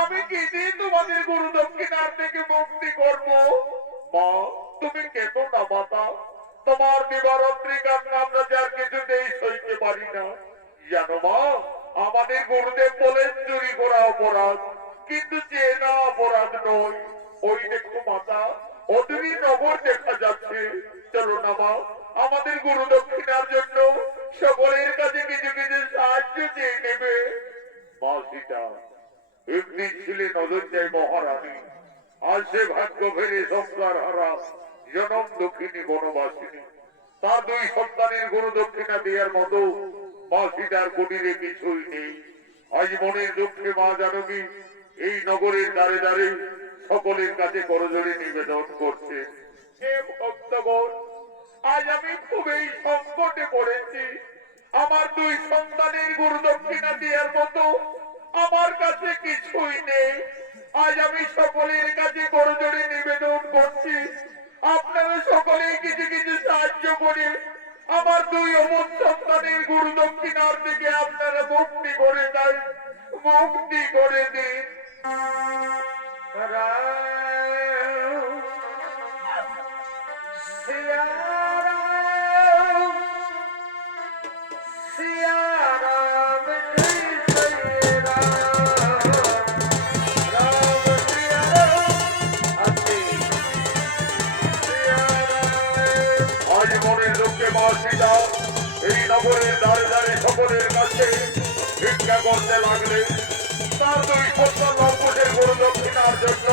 আমি কি দিয়ে তোমাদের গুরু দক্ষিণার থেকে মুক্তি করব? মা তুমি কেঁদো না মাতা, তোমার দিবারাত্রি কান্না আমরা যার কিছুতেই সইতে পারি না। জানো মা, আমাদের গুরুদেব বলেন চুরি করা অপরাধ, কিন্তু চেনা অপরাধ নয়। ওই দেখো মাতা, অদূরী নগর দেখা যাচ্ছে। চলো না মা, আমাদের গুরু দক্ষিণার জন্য সকলের কাছে কিছু কিছু সাহায্য চেয়ে নেবে। মা সীতা একদিন ছিলেন অযোধ্যায় মহারানী, আজ সে ভাগ্য ফেরে সংসার হারা জনম দক্ষিণী বনবাসিনী। তার দুই সন্তানের গুরু দক্ষিণা দেওয়ার মতো মা সীতার কুটিরে কিছুই নেই। আজ মনের দুঃখে মা জানকী এই নগরের দ্বারে দ্বারে সকলের কাছে করজোড়ে নিবেদন করছে, হে ভক্তগণ, আজ আমি খুবই সংকটে পড়েছি। আমার দুই সন্তানের গুরু দক্ষিণা দেওয়ার মতো আমার কাছে কিছুই নেই। আজ আমি সকলের কাছে করজোড়ে নিবেদন করছি, আপনারা সকলেই কিছু কিছু সাহায্য করে আমার দুই অমর সন্তানের গুরু দক্ষিণার দিকে আপনারা মুক্তি করে দেন, মুক্তি করে দিন। আজ মনের দুঃখে মা সীতা এই নগরের দ্বারে দ্বারে সকলের কাছে ভিক্ষা করতে লাগলেন। তার দুই সন্তান লঙ্কুশের গুরু দক্ষিণার জন্য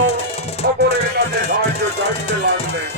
সকলের কাছে সাহায্য চাইতে লাগলেন।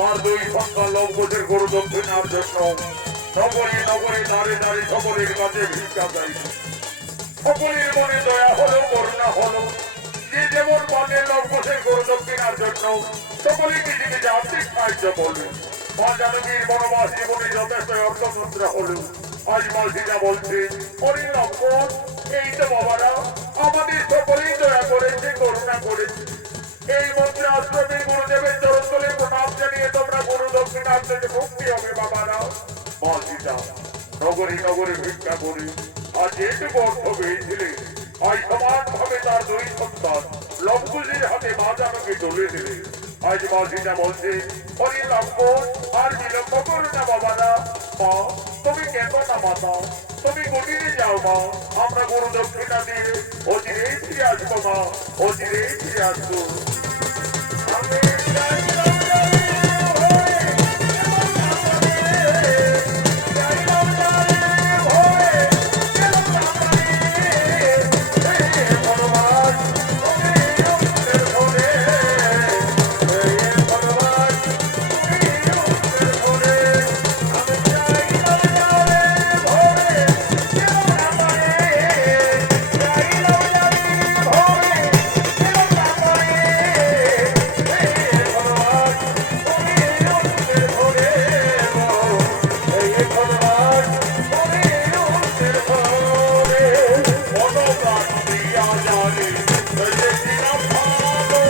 তার দুই সন্তান লঙ্কুশের গুরু দক্ষিণার জন্য নগরে নগরে দাঁড়ে দাঁড়ে সকলের কাছে ভিক্ষা চাই। সকলের মনে দয়া হলো, করুণা হলো, যে যেমন পারে লঙ্কুশের গুরু দক্ষিণার জন্য সকলে কিছু কিছু আর্থিক সাহায্য করবে। মা জানকীর বনবাস জীবনে যথেষ্ট অর্থমুদ্রা হলো। আজ মা সীতা বলছে, ওরে লঙ্কুশ, এই তো বাবারা আমাদের সকলেই দয়া করেছে, করুণা করেছি। এই মন্ত্রে আশ্রমে গুরুদেবের চরণ তলে প্রণাম জানিয়ে তোমরা গুরু দক্ষিণা থেকে মুক্তি হবে বাবারা। মা সীতা নগরী নগরী ভিক্ষা করি আর যেটুকু অর্থ পেয়েছিলে আজ সমান ভাবে তার দুই সন্তান লম্বুজির হাতে মা জানকে তুলে দিলে। আজ মা সীতা বলছে হরি লম্বন আর বিলম্ব করো না বাবারা। মা তুমি কেন না মাতা, তুমি কুটিরে যাও মা, আমরা গুরু দক্ষিণা দিয়ে অচিরেই ফিরে আসবো মা, অচিরেই ফিরে আসবো। আমি যাইলাম যাবে ভয়ে, যাইলাম যাবে ভয়ে, গেলাম যাবে, হে ভগবান তুমি অন্তর ভরে, হে ভগবান তুমি অন্তর ভরে। আমি যাইলাম যাবে ভয়ে, গেলাম যাবে, যাইলাম যাবে ভয়ে, গেলাম যাবে, হে ভগবান তুমি অন্তর ভরে, হে ভগবান তুমি অন্তর ভরে। মনোপ্রাণ দিয়া জানে সজেছিলাম ভালো,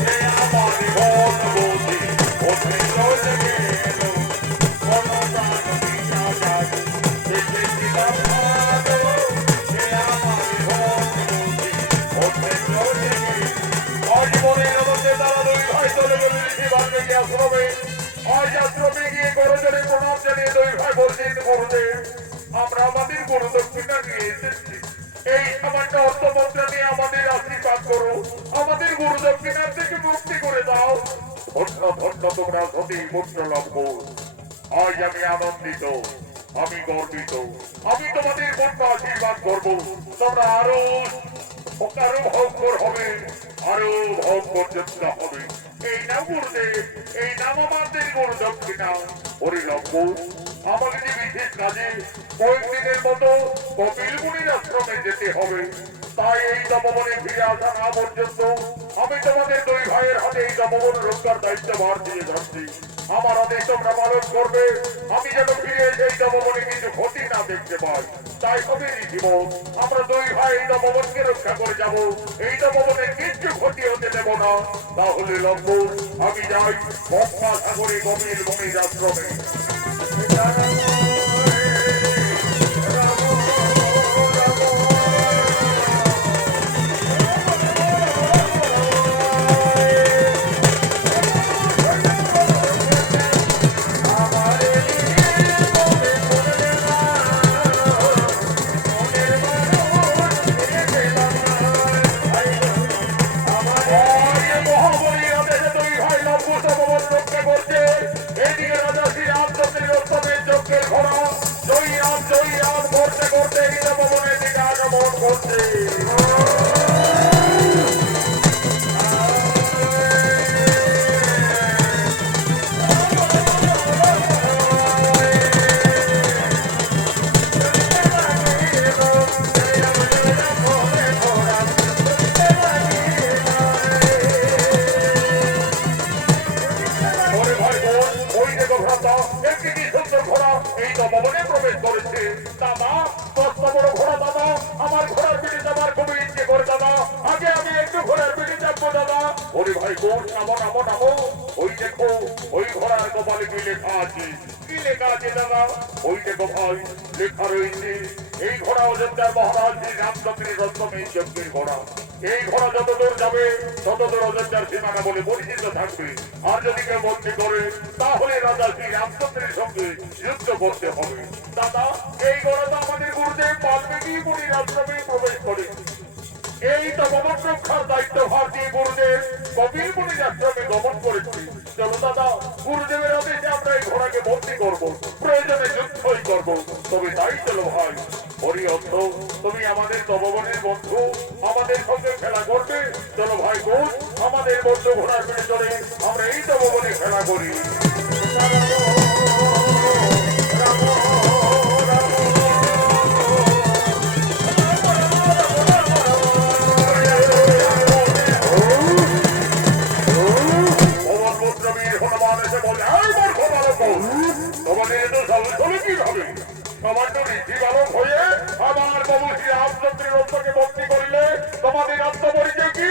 সে আমার মন বোঝে ওঠে চলে গেল। মনোপ্রাণ দিয়া জানে সজেছিলাম ভালো, সে আমার মন বোঝে ওঠে চলে গেল। আজ মনে আনন্দে তারা দুই ভাই চলে গেল ঋষিবান্নে গিয়ে আশ্রমে। আজ আশ্রমে গিয়ে করজনে প্রণাম জানিয়ে দুই ভাই বলছেন গুরুদেব আমরা আমাদের গুরু দক্ষিণা নিয়ে এসেছি, এই সামান্য অর্থমন্ত্র নিয়ে আমাদের আশীর্বাদ করো, আমাদের গুরু দক্ষিণার থেকে মুক্তি করে দাও। ধন্য ধন্য তোমরা সতী পুত্র লম্বন, আজ আমি আনন্দিত, আমি গর্বিত, আমি তোমাদের পূর্ণ আশীর্বাদ করবো। তোমরা আরো আরো ভয়ঙ্কর হবে, আরো ভয়ঙ্কর যোদ্ধা হবে। এই নাম গুরুদেব, এই নাম আমাদের গুরু দক্ষিণা। হরি লম্বন আমাকে যে বিশেষ কাজে কয়েকদিনের মতো কপিল মুনির আশ্রমে যেতে হবে, তাই এই তপবনে ফিরে আসা না পর্যন্ত আমি তোমাদের দুই ভাইয়ের হাতে এই তপবন রক্ষার দায়িত্ব ভার দিয়ে যাচ্ছি। আমার আদেশ তোমরা পালন করবে, আমি যেন ফিরে এসে এই তপবনে কিছু ক্ষতি না দেখতে পাই। তাই হবে জীবন আমরা দুই ভাই এই তপবনকে রক্ষা করে যাব, এই তপবনের কিচ্ছু ক্ষতি হতে দেব না। তাহলে লম্বন আমি যাই গঙ্গা সাগরে কপিল মুনির আশ্রমে। এদিকে রাজা শ্রীরামচন্দ্রের অষ্টমের যজ্ঞের ঘোড়া জয়ী রাম করতে করতে হৃদ ভবনের দিকে আগমন করছে। এই ভবনে প্রবেশ করেছে। দাদা কত বড় ঘোড়া দাদা, আমার ঘোড়ার পিঠে যাবার খুবই ইচ্ছে করে দাদা, আগে আমি একটু ঘোড়ার পিঠে যাবো দাদা। ওরে ভাই বোন নামো নামো নামো, ওই দেখো ওই ঘোড়ার কপালে কি লেখা আছে, কি লেখা আছে দাদা? ওই দেখো ভাই লেখা রয়েছে এই ঘোড়া অযোধ্যার মহারাজ শ্রী রামচন্দ্রের অষ্টমের যজ্ঞের ঘোড়া। এই ঘোড়া যত দূর যাবে তত দূর অযোধ্যার সীমানা বলে পরিচিত থাকবে। আর যদি কেউ বন্দী করে তাহলে রাজা শ্রী রামচন্দ্রের সঙ্গে যুদ্ধ করতে হবে। দাদা এই ঘোড়া তো আমাদের গুরুদেব বাল্মীকি মুনির আশ্রমে প্রবেশ করে, এই তো ভবন রক্ষার দায়িত্ব ভার দিয়ে গুরুদেব কপিল মুনির আশ্রমে গমন করেছি। চলো দাদা গুরুদেবের আদেশে আমরা এই ঘোড়াকে বন্দী করবো, প্রয়োজনে যুদ্ধই করবো। তবে তাই চলো ভাই। হরি অর্থ তুমি আমাদের তপবনের বন্ধু, আমাদের সঙ্গে খেলা করবে। চলো ভাই বোন আমাদের বন্ধু ঘোড়ার পেটে চলে আমরা এই তপবনে খেলা করি। সামান্য রীতি বালক হয়ে আমার বাবু শ্রী রামচন্দ্রের রত্নকে বন্দী করিলে তোমাদের আত্মপরিচয় কি?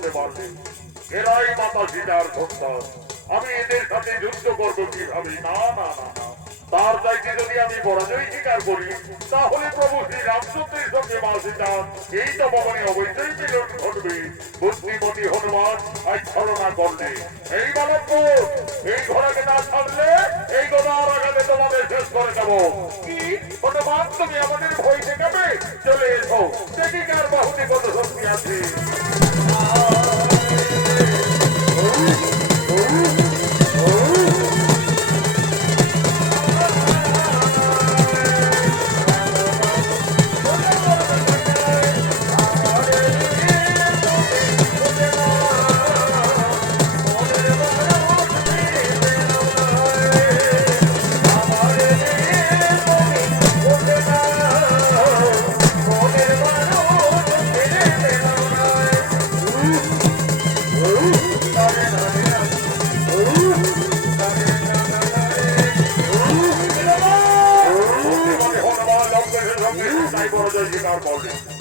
বুঝতে পারলে এরাই মাতা সীতার সন্তান। আমি এদের সাথে যুদ্ধ করবো কিভাবে? না না না না, তার চাইতে যদি আমি পরাজয় স্বীকার করি তাহলে প্রভু শ্রী রামচন্দ্রের সঙ্গে মা সীতা এই তো ভবনে অবশ্যই মিলন ঘটবে। বুদ্ধিমতী হনুমান আজ ছলনা করলে এই বালক, এই ঘোড়াকে না ছাড়লে এই গোদার আঘাতে তোমাদের শেষ করে দেবো। কি হনুমান, তুমি আমাদের ভয় দেখাবে? চলে এসো, দেখি কার বাহুতে কত শক্তি আছে।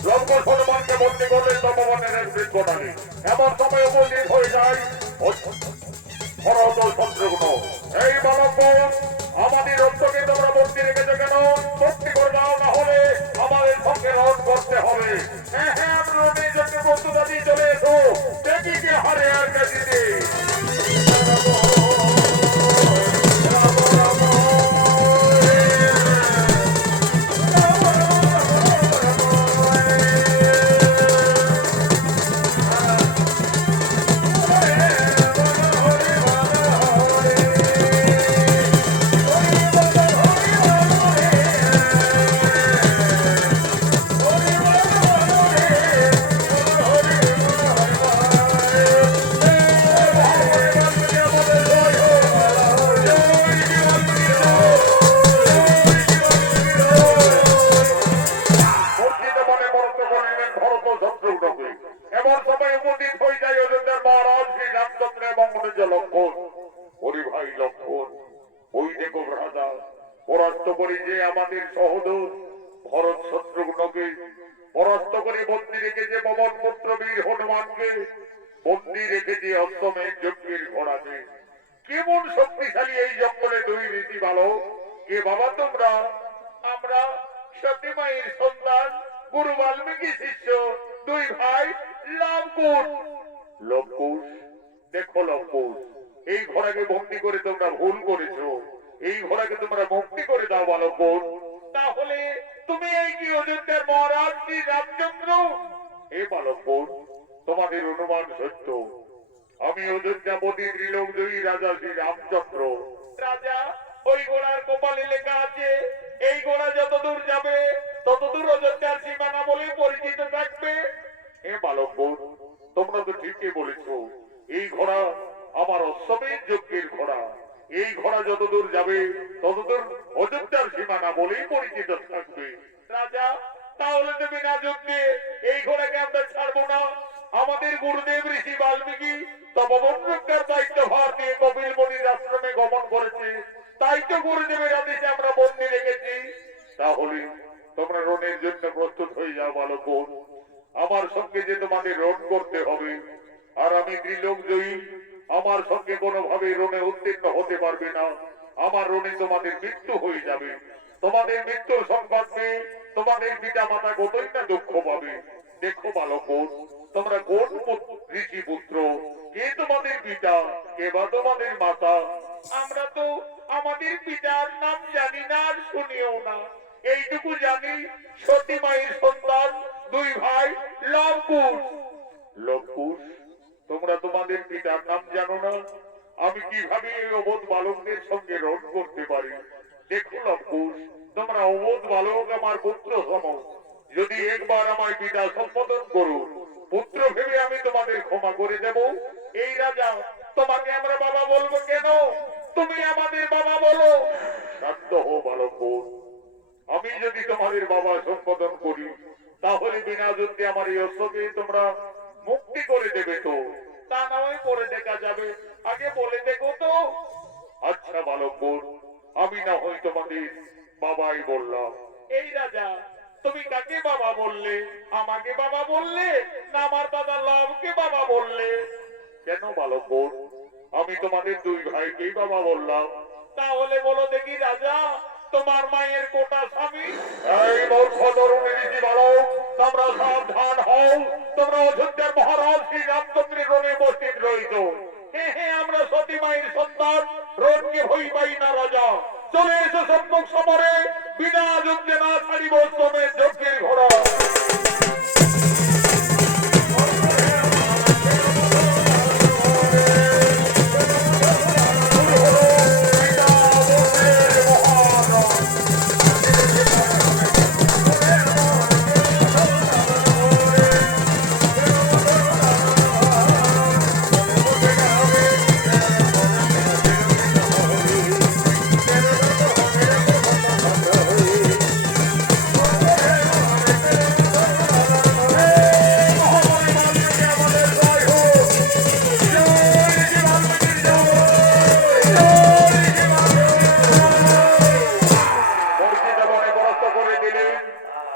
লঙ্কন হনুমানকে বন্দী করলেন তপবনের বৃদ্ধটানে। এমন সময় উপস্থিত হয়ে যায় ভরত ও শত্রুঘ্ন। এই বালক, আমাদের রক্তকে তোমরা বন্দী রেখেছো কেন? মুক্তি করে দাও, না হলে আমাদের সঙ্গে রণ করতে হবে। হ্যাঁ হ্যাঁ, আমরা রণের জন্য প্রস্তুতা দিয়ে চলে এসো, দেখি কে হারে আর কে জিতে। পরাস্ত করে যে আমাদের সহদর ভরত শত্রুঘ্নকে পরাস্ত করে বন্দী রেখেছে পবন পুত্র বীর হনুমানকে, বন্দী রেখেছে অষ্টমের যজ্ঞের ঘোড়াকে। কেমন শক্তিশালী এই জঙ্গলে দুই রীতি বালক। কে বাবা তোমরা? আমরা সতী মায়ের সন্তান, গুরু বাল্মীকি শিষ্য, দুই ভাই লবকুশ। লবকুশ, দেখো লবকুশ, এই ঘোড়াকে বন্দী করে তোমরা ভুল করেছো। এই ঘোড়াকে তোমরা মুক্তি করে দাও বালক। তাহলে তুমি এই কি অযোধ্যার মহারাজ শ্রী রামচন্দ্র? হে বালক, তোমাদের অনুমান সত্য। আমি অযোধ্যাপতি ত্রিলোকজয়ী রাজা শ্রী রামচন্দ্র। রাজা, ওই ঘোড়ার কপালে লেখা আছে এই ঘোড়া যতদূর যাবে ততদূর অযোধ্যার সীমানা বলে পরিচিত থাকবে। হে বালক, তোমরা তো ঠিকই বলেছো, এই ঘোড়া আমার অশ্বমেধ যজ্ঞের ঘোড়া। এই ঘোড়া যতদূর যাবে ততদূর অযোধ্যার সীমানা বলেই পরিচিত থাকবে। রাজা, তাহলে তুমি না যুদ্ধে এই ঘোড়াকে আমরা ছাড়বো না। আমাদের গুরুদেব ঋষি বাল্মীকি তপবন রক্ষার দায়িত্ব ভার দিয়ে কপিল মুনির আশ্রমে গমন করেছে, তাই তো গুরুদেবের আদেশে আমরা বন্দী রেখেছি। তাহলে তোমরা রণের জন্য প্রস্তুত হয়ে যাও বালক। আমার সঙ্গে যে তোমাদের রণ করতে হবে, আর আমি ত্রিলোক জয়ী, আমার সঙ্গে কোনোভাবে রণে উত্তীর্ণ হতে পারবে না। আমার রণে তোমাদের মৃত্যু হয়ে যাবে। তোমাদের মৃত্যুর সংবাদ পেয়ে তোমাদের পিতা মাতা কতই না দুঃখ পাবে। দেখো বালক, তোমরা কোন ঋষি পুত্র? কে তোমাদের পিতা, কে বা তোমাদের মাতা? আমরা তো আমাদের পিতার নাম জানি না আর শুনিও না। এইটুকু জানি সতী মায়ের সন্তান, দুই ভাই লবকুশ। লবকুশ, তোমরা তোমাদের পিতার নাম জানো না? আমি কিভাবে এই অবোধ বালকদের সঙ্গে রণ করতে পারি? দেখো লবকুশ, তোমরা অবোধ বালক আমার পুত্র সম। যদি একবার আমার পিতা সম্বোধন করো, পুত্র ভেবে আমি তোমাদের ক্ষমা করে দেব। এই রাজা, তোমাকে আমরা বাবা বলবো কেন? তুমি আমাদের বাবা বলো। শান্ত হো বালক, আমি যদি তোমাদের বাবা সম্বোধন করি তাহলে বিনা যুদ্ধে আমার এই অশ্বকে তোমরা মুক্তি করে দেবে তো? তা নয় করে দেখা যাবে, আগে বলে দেখো তো। আচ্ছা বালক, আমি না হয় তোমাদের বাবাই বললাম। এই রাজা, তুমি কাকে বাবা বললে? আমাকে বাবা বললে না আমার দাদা লাভকে বাবা বললে? কেন বালক বোন, আমি তোমাদের দুই ভাইকেই বাবা বললাম। তাহলে বলো দেখি রাজা, তোমার মায়ের কোটা স্বামী? এই মূর্খ তরুণী ঋষি বালক, তোমরা সাবধান হও। তোমরা অযোধ্যার মহারাজ শ্রী রামচন্দ্রের রণে উপস্থিত রইছ। হ্যাঁ হ্যাঁ, আমরা সতী মায়ের সন্তান, রণকে ভয় পাই না রাজা। চলে এসো সম্মুখ সমরে, বিনা যুদ্ধে না ছাড়িব শ্রমের যজ্ঞের ঘোড়া।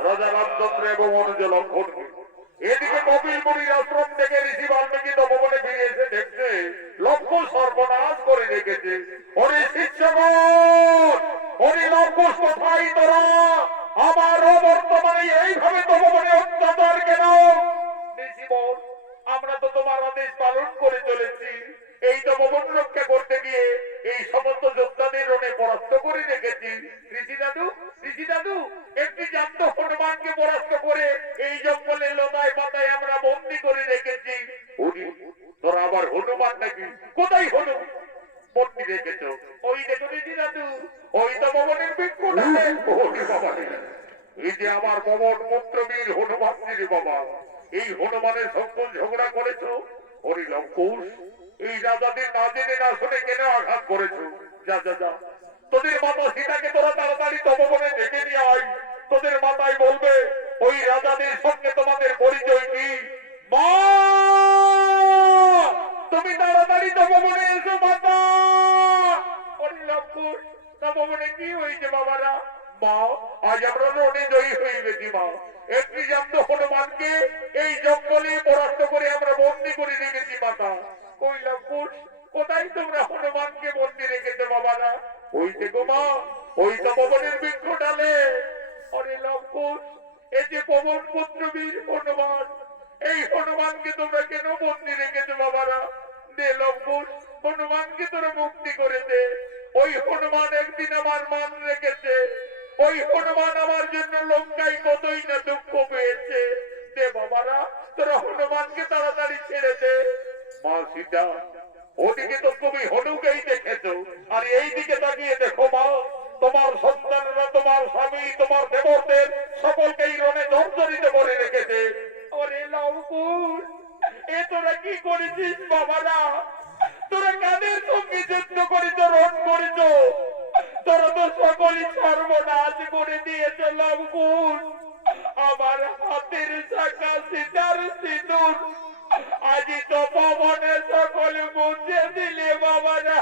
রাজা রামচন্দ্র এবং অনুজ লক্ষণকে। এদিকে কপিল মুনির আশ্রম থেকে ঋষি বাল্মীকি তপবনে ফিরে এসে দেখছে লক্ষ্য সর্বনাশ করে রেখেছে। ওরে শিষ্যগণ, ওরে লঙ্কুশ কোথায় তোরা? আমার বর্তমানে এইভাবে তপবনে অত্যাচার কেন? ঋষি বল, আমরা তো তোমার আদেশ পালন করে চলেছি। এই তপবন রক্ষা করতে গিয়ে এই সমস্ত যোদ্ধাদের রণে পরাস্ত করে রেখেছি। ঋষি দাদু, একটি জাত হনুমানকে পরাস্ত করে এই জঙ্গলের লতায় পাতায় আমরা বন্দী করে রেখেছি। তোরা আবার হনুমান নাকি? কোথায় হনুমান বন্দী রেখেছ? ওই দেখো ঋষি দাদু, ওই তো ভবনের বৃক্ষটা। এই যে আমার পবন পুত্রবীর হনুমান রে বাবা, এই হনুমানের সঙ্গে ঝগড়া করেছো? ওরে লঙ্কুশ, এই রাজাদের না জেনে না শুনে কেন আঘাত করেছো? যা যা যা, তোদের মাতা সীতাকে তোরা তাড়াতাড়ি তপবনে ডেকে নিয়ে আয়। তোদের মাতায় বলবে ওই রাজাদের সঙ্গে তোমাদের পরিচয় কি। মা, তুমি তাড়াতাড়ি তপবনে এসো মাতা। ওরে লঙ্কুশ, তপবনে কি হয়েছে বাবারা? মা, আজ আমরা রণে জয়ী হয়ে গেছি মা। একটি জাত হনুমানকে এই জঙ্গলে পরাস্ত করে আমরা বন্দী করে রেখেছি মাতা। ওই লঙ্কুশ, কোথায় তোমরা হনুমানকে বন্দী রেখেছো বাবারা? ওই দেখো মা, ওই তো পবনের বৃক্ষ ডালে। অরে লঙ্কুশ, এই যে পবন পুত্র বীর হনুমান, এই হনুমানকে তোমরা কেন বন্দী রেখেছো বাবারা? দে লঙ্কুশ, হনুমানকে তোরা মুক্তি করে দে। ওই হনুমান একদিন আমার মান রেখেছে। ওই হনুমান আমার জন্য লঙ্কায় কতই না দুঃখ পেয়েছে। দে বাবারা, তোরা হনুমানকে তাড়াতাড়ি ছেড়ে দে। মা সীতা, ওদিকে তো তুমি হনুকেই দেখেছো, আর এই দিকে তাকিয়ে দেখো মা, তোমার সন্তানরা, তোমার স্বামী, তোমার দেবরদের সকলকেই রণে জর্জরিত করে রেখেছে। ওরে লঙ্কুশ, এ তোরা কি করেছিস বাবারা? তোরা কাদের সঙ্গে যুদ্ধ করেছ, রণ করেছ? তোরা তো সকলই সর্বনাশ করে দিয়েছ লঙ্কুশ। আমার হাতের শাখা সীতার সিঁদুর আজি তো পবনে সকল মুছে দিলে বাবারা।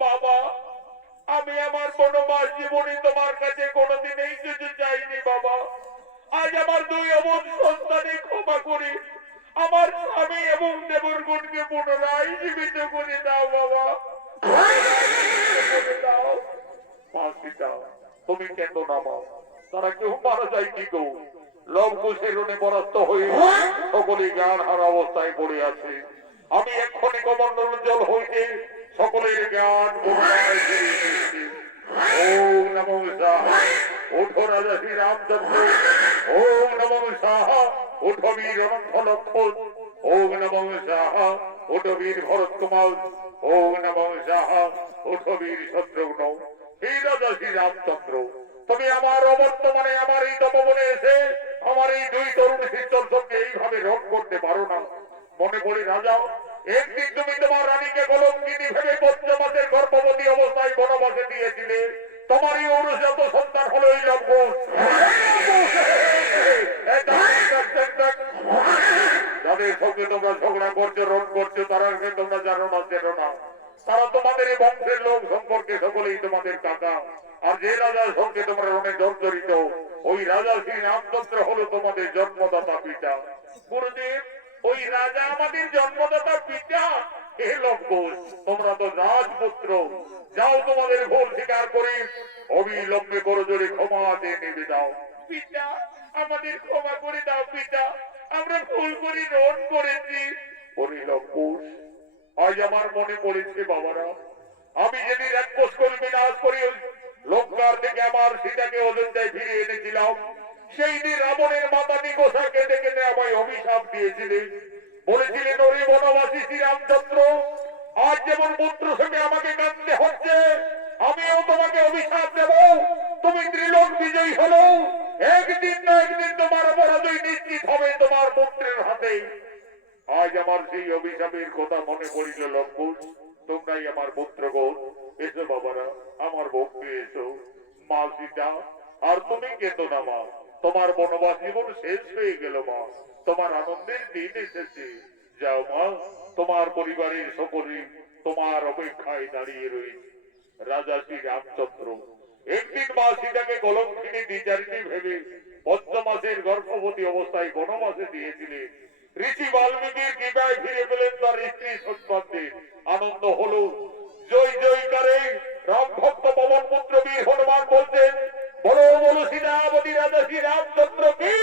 বাবা, আমি আমার বনবাস জীবনে তোমার কাছে কোনোদিনই কিছু চাইনি বাবা। আজ আমার দুই অবধ সন্তানে ক্ষমা করি, আমার স্বামী এবং দেবরগণকে পুনরায় জীবিত করে দাও বাবা। দাও ফাঁসি দাও। তুমি কেন নামা, তারা কেউ মারা যায় কি গো? লঙ্কুশের রণে পরাস্ত হয়ে সকলে জ্ঞান হারা অবস্থায় পড়ে আছে। আমি এক্ষণে কমণ্ডল জল হইতে সকলের জ্ঞান পুনরায় ফিরিয়ে দিচ্ছি। ওম নমো সাহা, ওঠো রাজা শ্রী রামচন্দ্র। ওম নমো সাহা, ওঠো বীর অনন্ত লক্ষণ। ওম নমো সাহা, ওঠো বীর ভরত কুমার। ওম নমো সাহা, ওঠো বীর শত্রুঘ্ন। হে রাজা শ্রী রামচন্দ্র, তুমি আমার অবর্তমানে আমার এই তপবনে এসে আমার এই দুই তরুণ শিষ্যর সঙ্গে এইভাবে রণ করতে পারো না। মনে করি রাজা, একদিন তুমি তোমার রানীকে কলঙ্কিনী ভেবে 5 মাসের গর্ভবতী অবস্থায় বনবাসে দিয়েছিলে। তোমারই অনুজাত সন্তান হলো এই লঙ্কুশ। যাদের সঙ্গে তোমরা ঝগড়া করছো, রণ করছো, তারা তোমরা জানো না, চেনো না। তারা তোমাদের এই বংশের লোক সম্পর্কে সকলেই তোমাদের কাকা। আর যে রাজার সঙ্গে তোমরা রণে জর্জরিত, ওই রাজা শ্রী রামচন্দ্র হলো তোমাদের জন্মদাতা পিতা। গুরুদেব, ওই রাজা আমাদের জন্মদাতা পিতা? হে লঙ্কুশ, তোমরা তো রাজপুত্র, যাও তোমাদের ভুল স্বীকার করে অবিলম্বে করো জোরে ক্ষমা দিয়ে নেবে দাও। পিতা, আমাদের ক্ষমা করে দাও পিতা, আমরা ভুল করে রণ করেছি। ওরে লঙ্কুশ, আজ আমার মনে পড়েছে বাবারা, আমি যেদিন রাক্ষস করে বিনাশ করে লঙ্কার থেকে আমার সীতাকে অযোধ্যায় ফিরিয়ে এনেছিলাম, সেই দিন রাবণের মাতা নিকোষা কেঁদে কেঁদে আমায় অভিশাপ দিয়েছিলেন। বলেছিলেন, ওরে বনবাসী শ্রীরামচন্দ্র, আজ যেমন পুত্র সঙ্গে আমাকে কাঁদতে হচ্ছে, আমিও তোমাকে অভিশাপ দেব। তুমি ত্রিলোক বিজয়ী হলো, একদিন না একদিন তোমার পরাজয় নিশ্চিত হবে তোমার পুত্রের হাতে। আজ আমার সেই অভিশাপের কথা মনে পড়িল লঙ্কুশ, তোমরাই আমার পুত্রগণ। এসো বাবারা, আমার ভক্তি এসো। মা সীতা, আর তুমি কেঁদো না মা, তোমার বনবাস জীবন শেষ হয়ে গেল মা, তোমার আনন্দের দিন এসেছে। যাও মা, তোমার পরিবারের সকলে তোমার অপেক্ষায় দাঁড়িয়ে রয়েছে। রাজা শ্রী রামচন্দ্র একদিন মা সীতাকে কলঙ্কিনী দ্বিচারিণী ভেবে পঞ্চমাসের গর্ভবতী অবস্থায় বনবাসে দিয়েছিলেন। ঋষি বাল্মীকির কৃপায় ফিরে পেলেন তার স্ত্রী সন্তানদের। আনন্দ হলো, জয় জয়কারে রাম ভক্ত পবন পুত্র বীর হনুমান বলছেন, বলো বলো সীতাপতি রাজা শ্রী রামচন্দ্র কি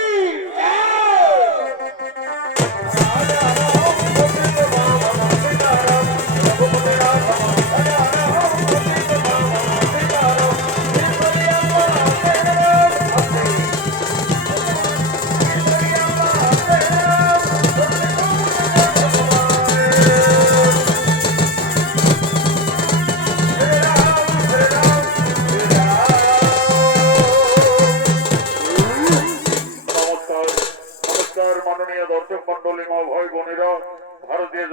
নমস্কার, নমস্কার মাননীয় দর্শক মন্ডলী, মা ভাই বোনেরা, ভারতীয়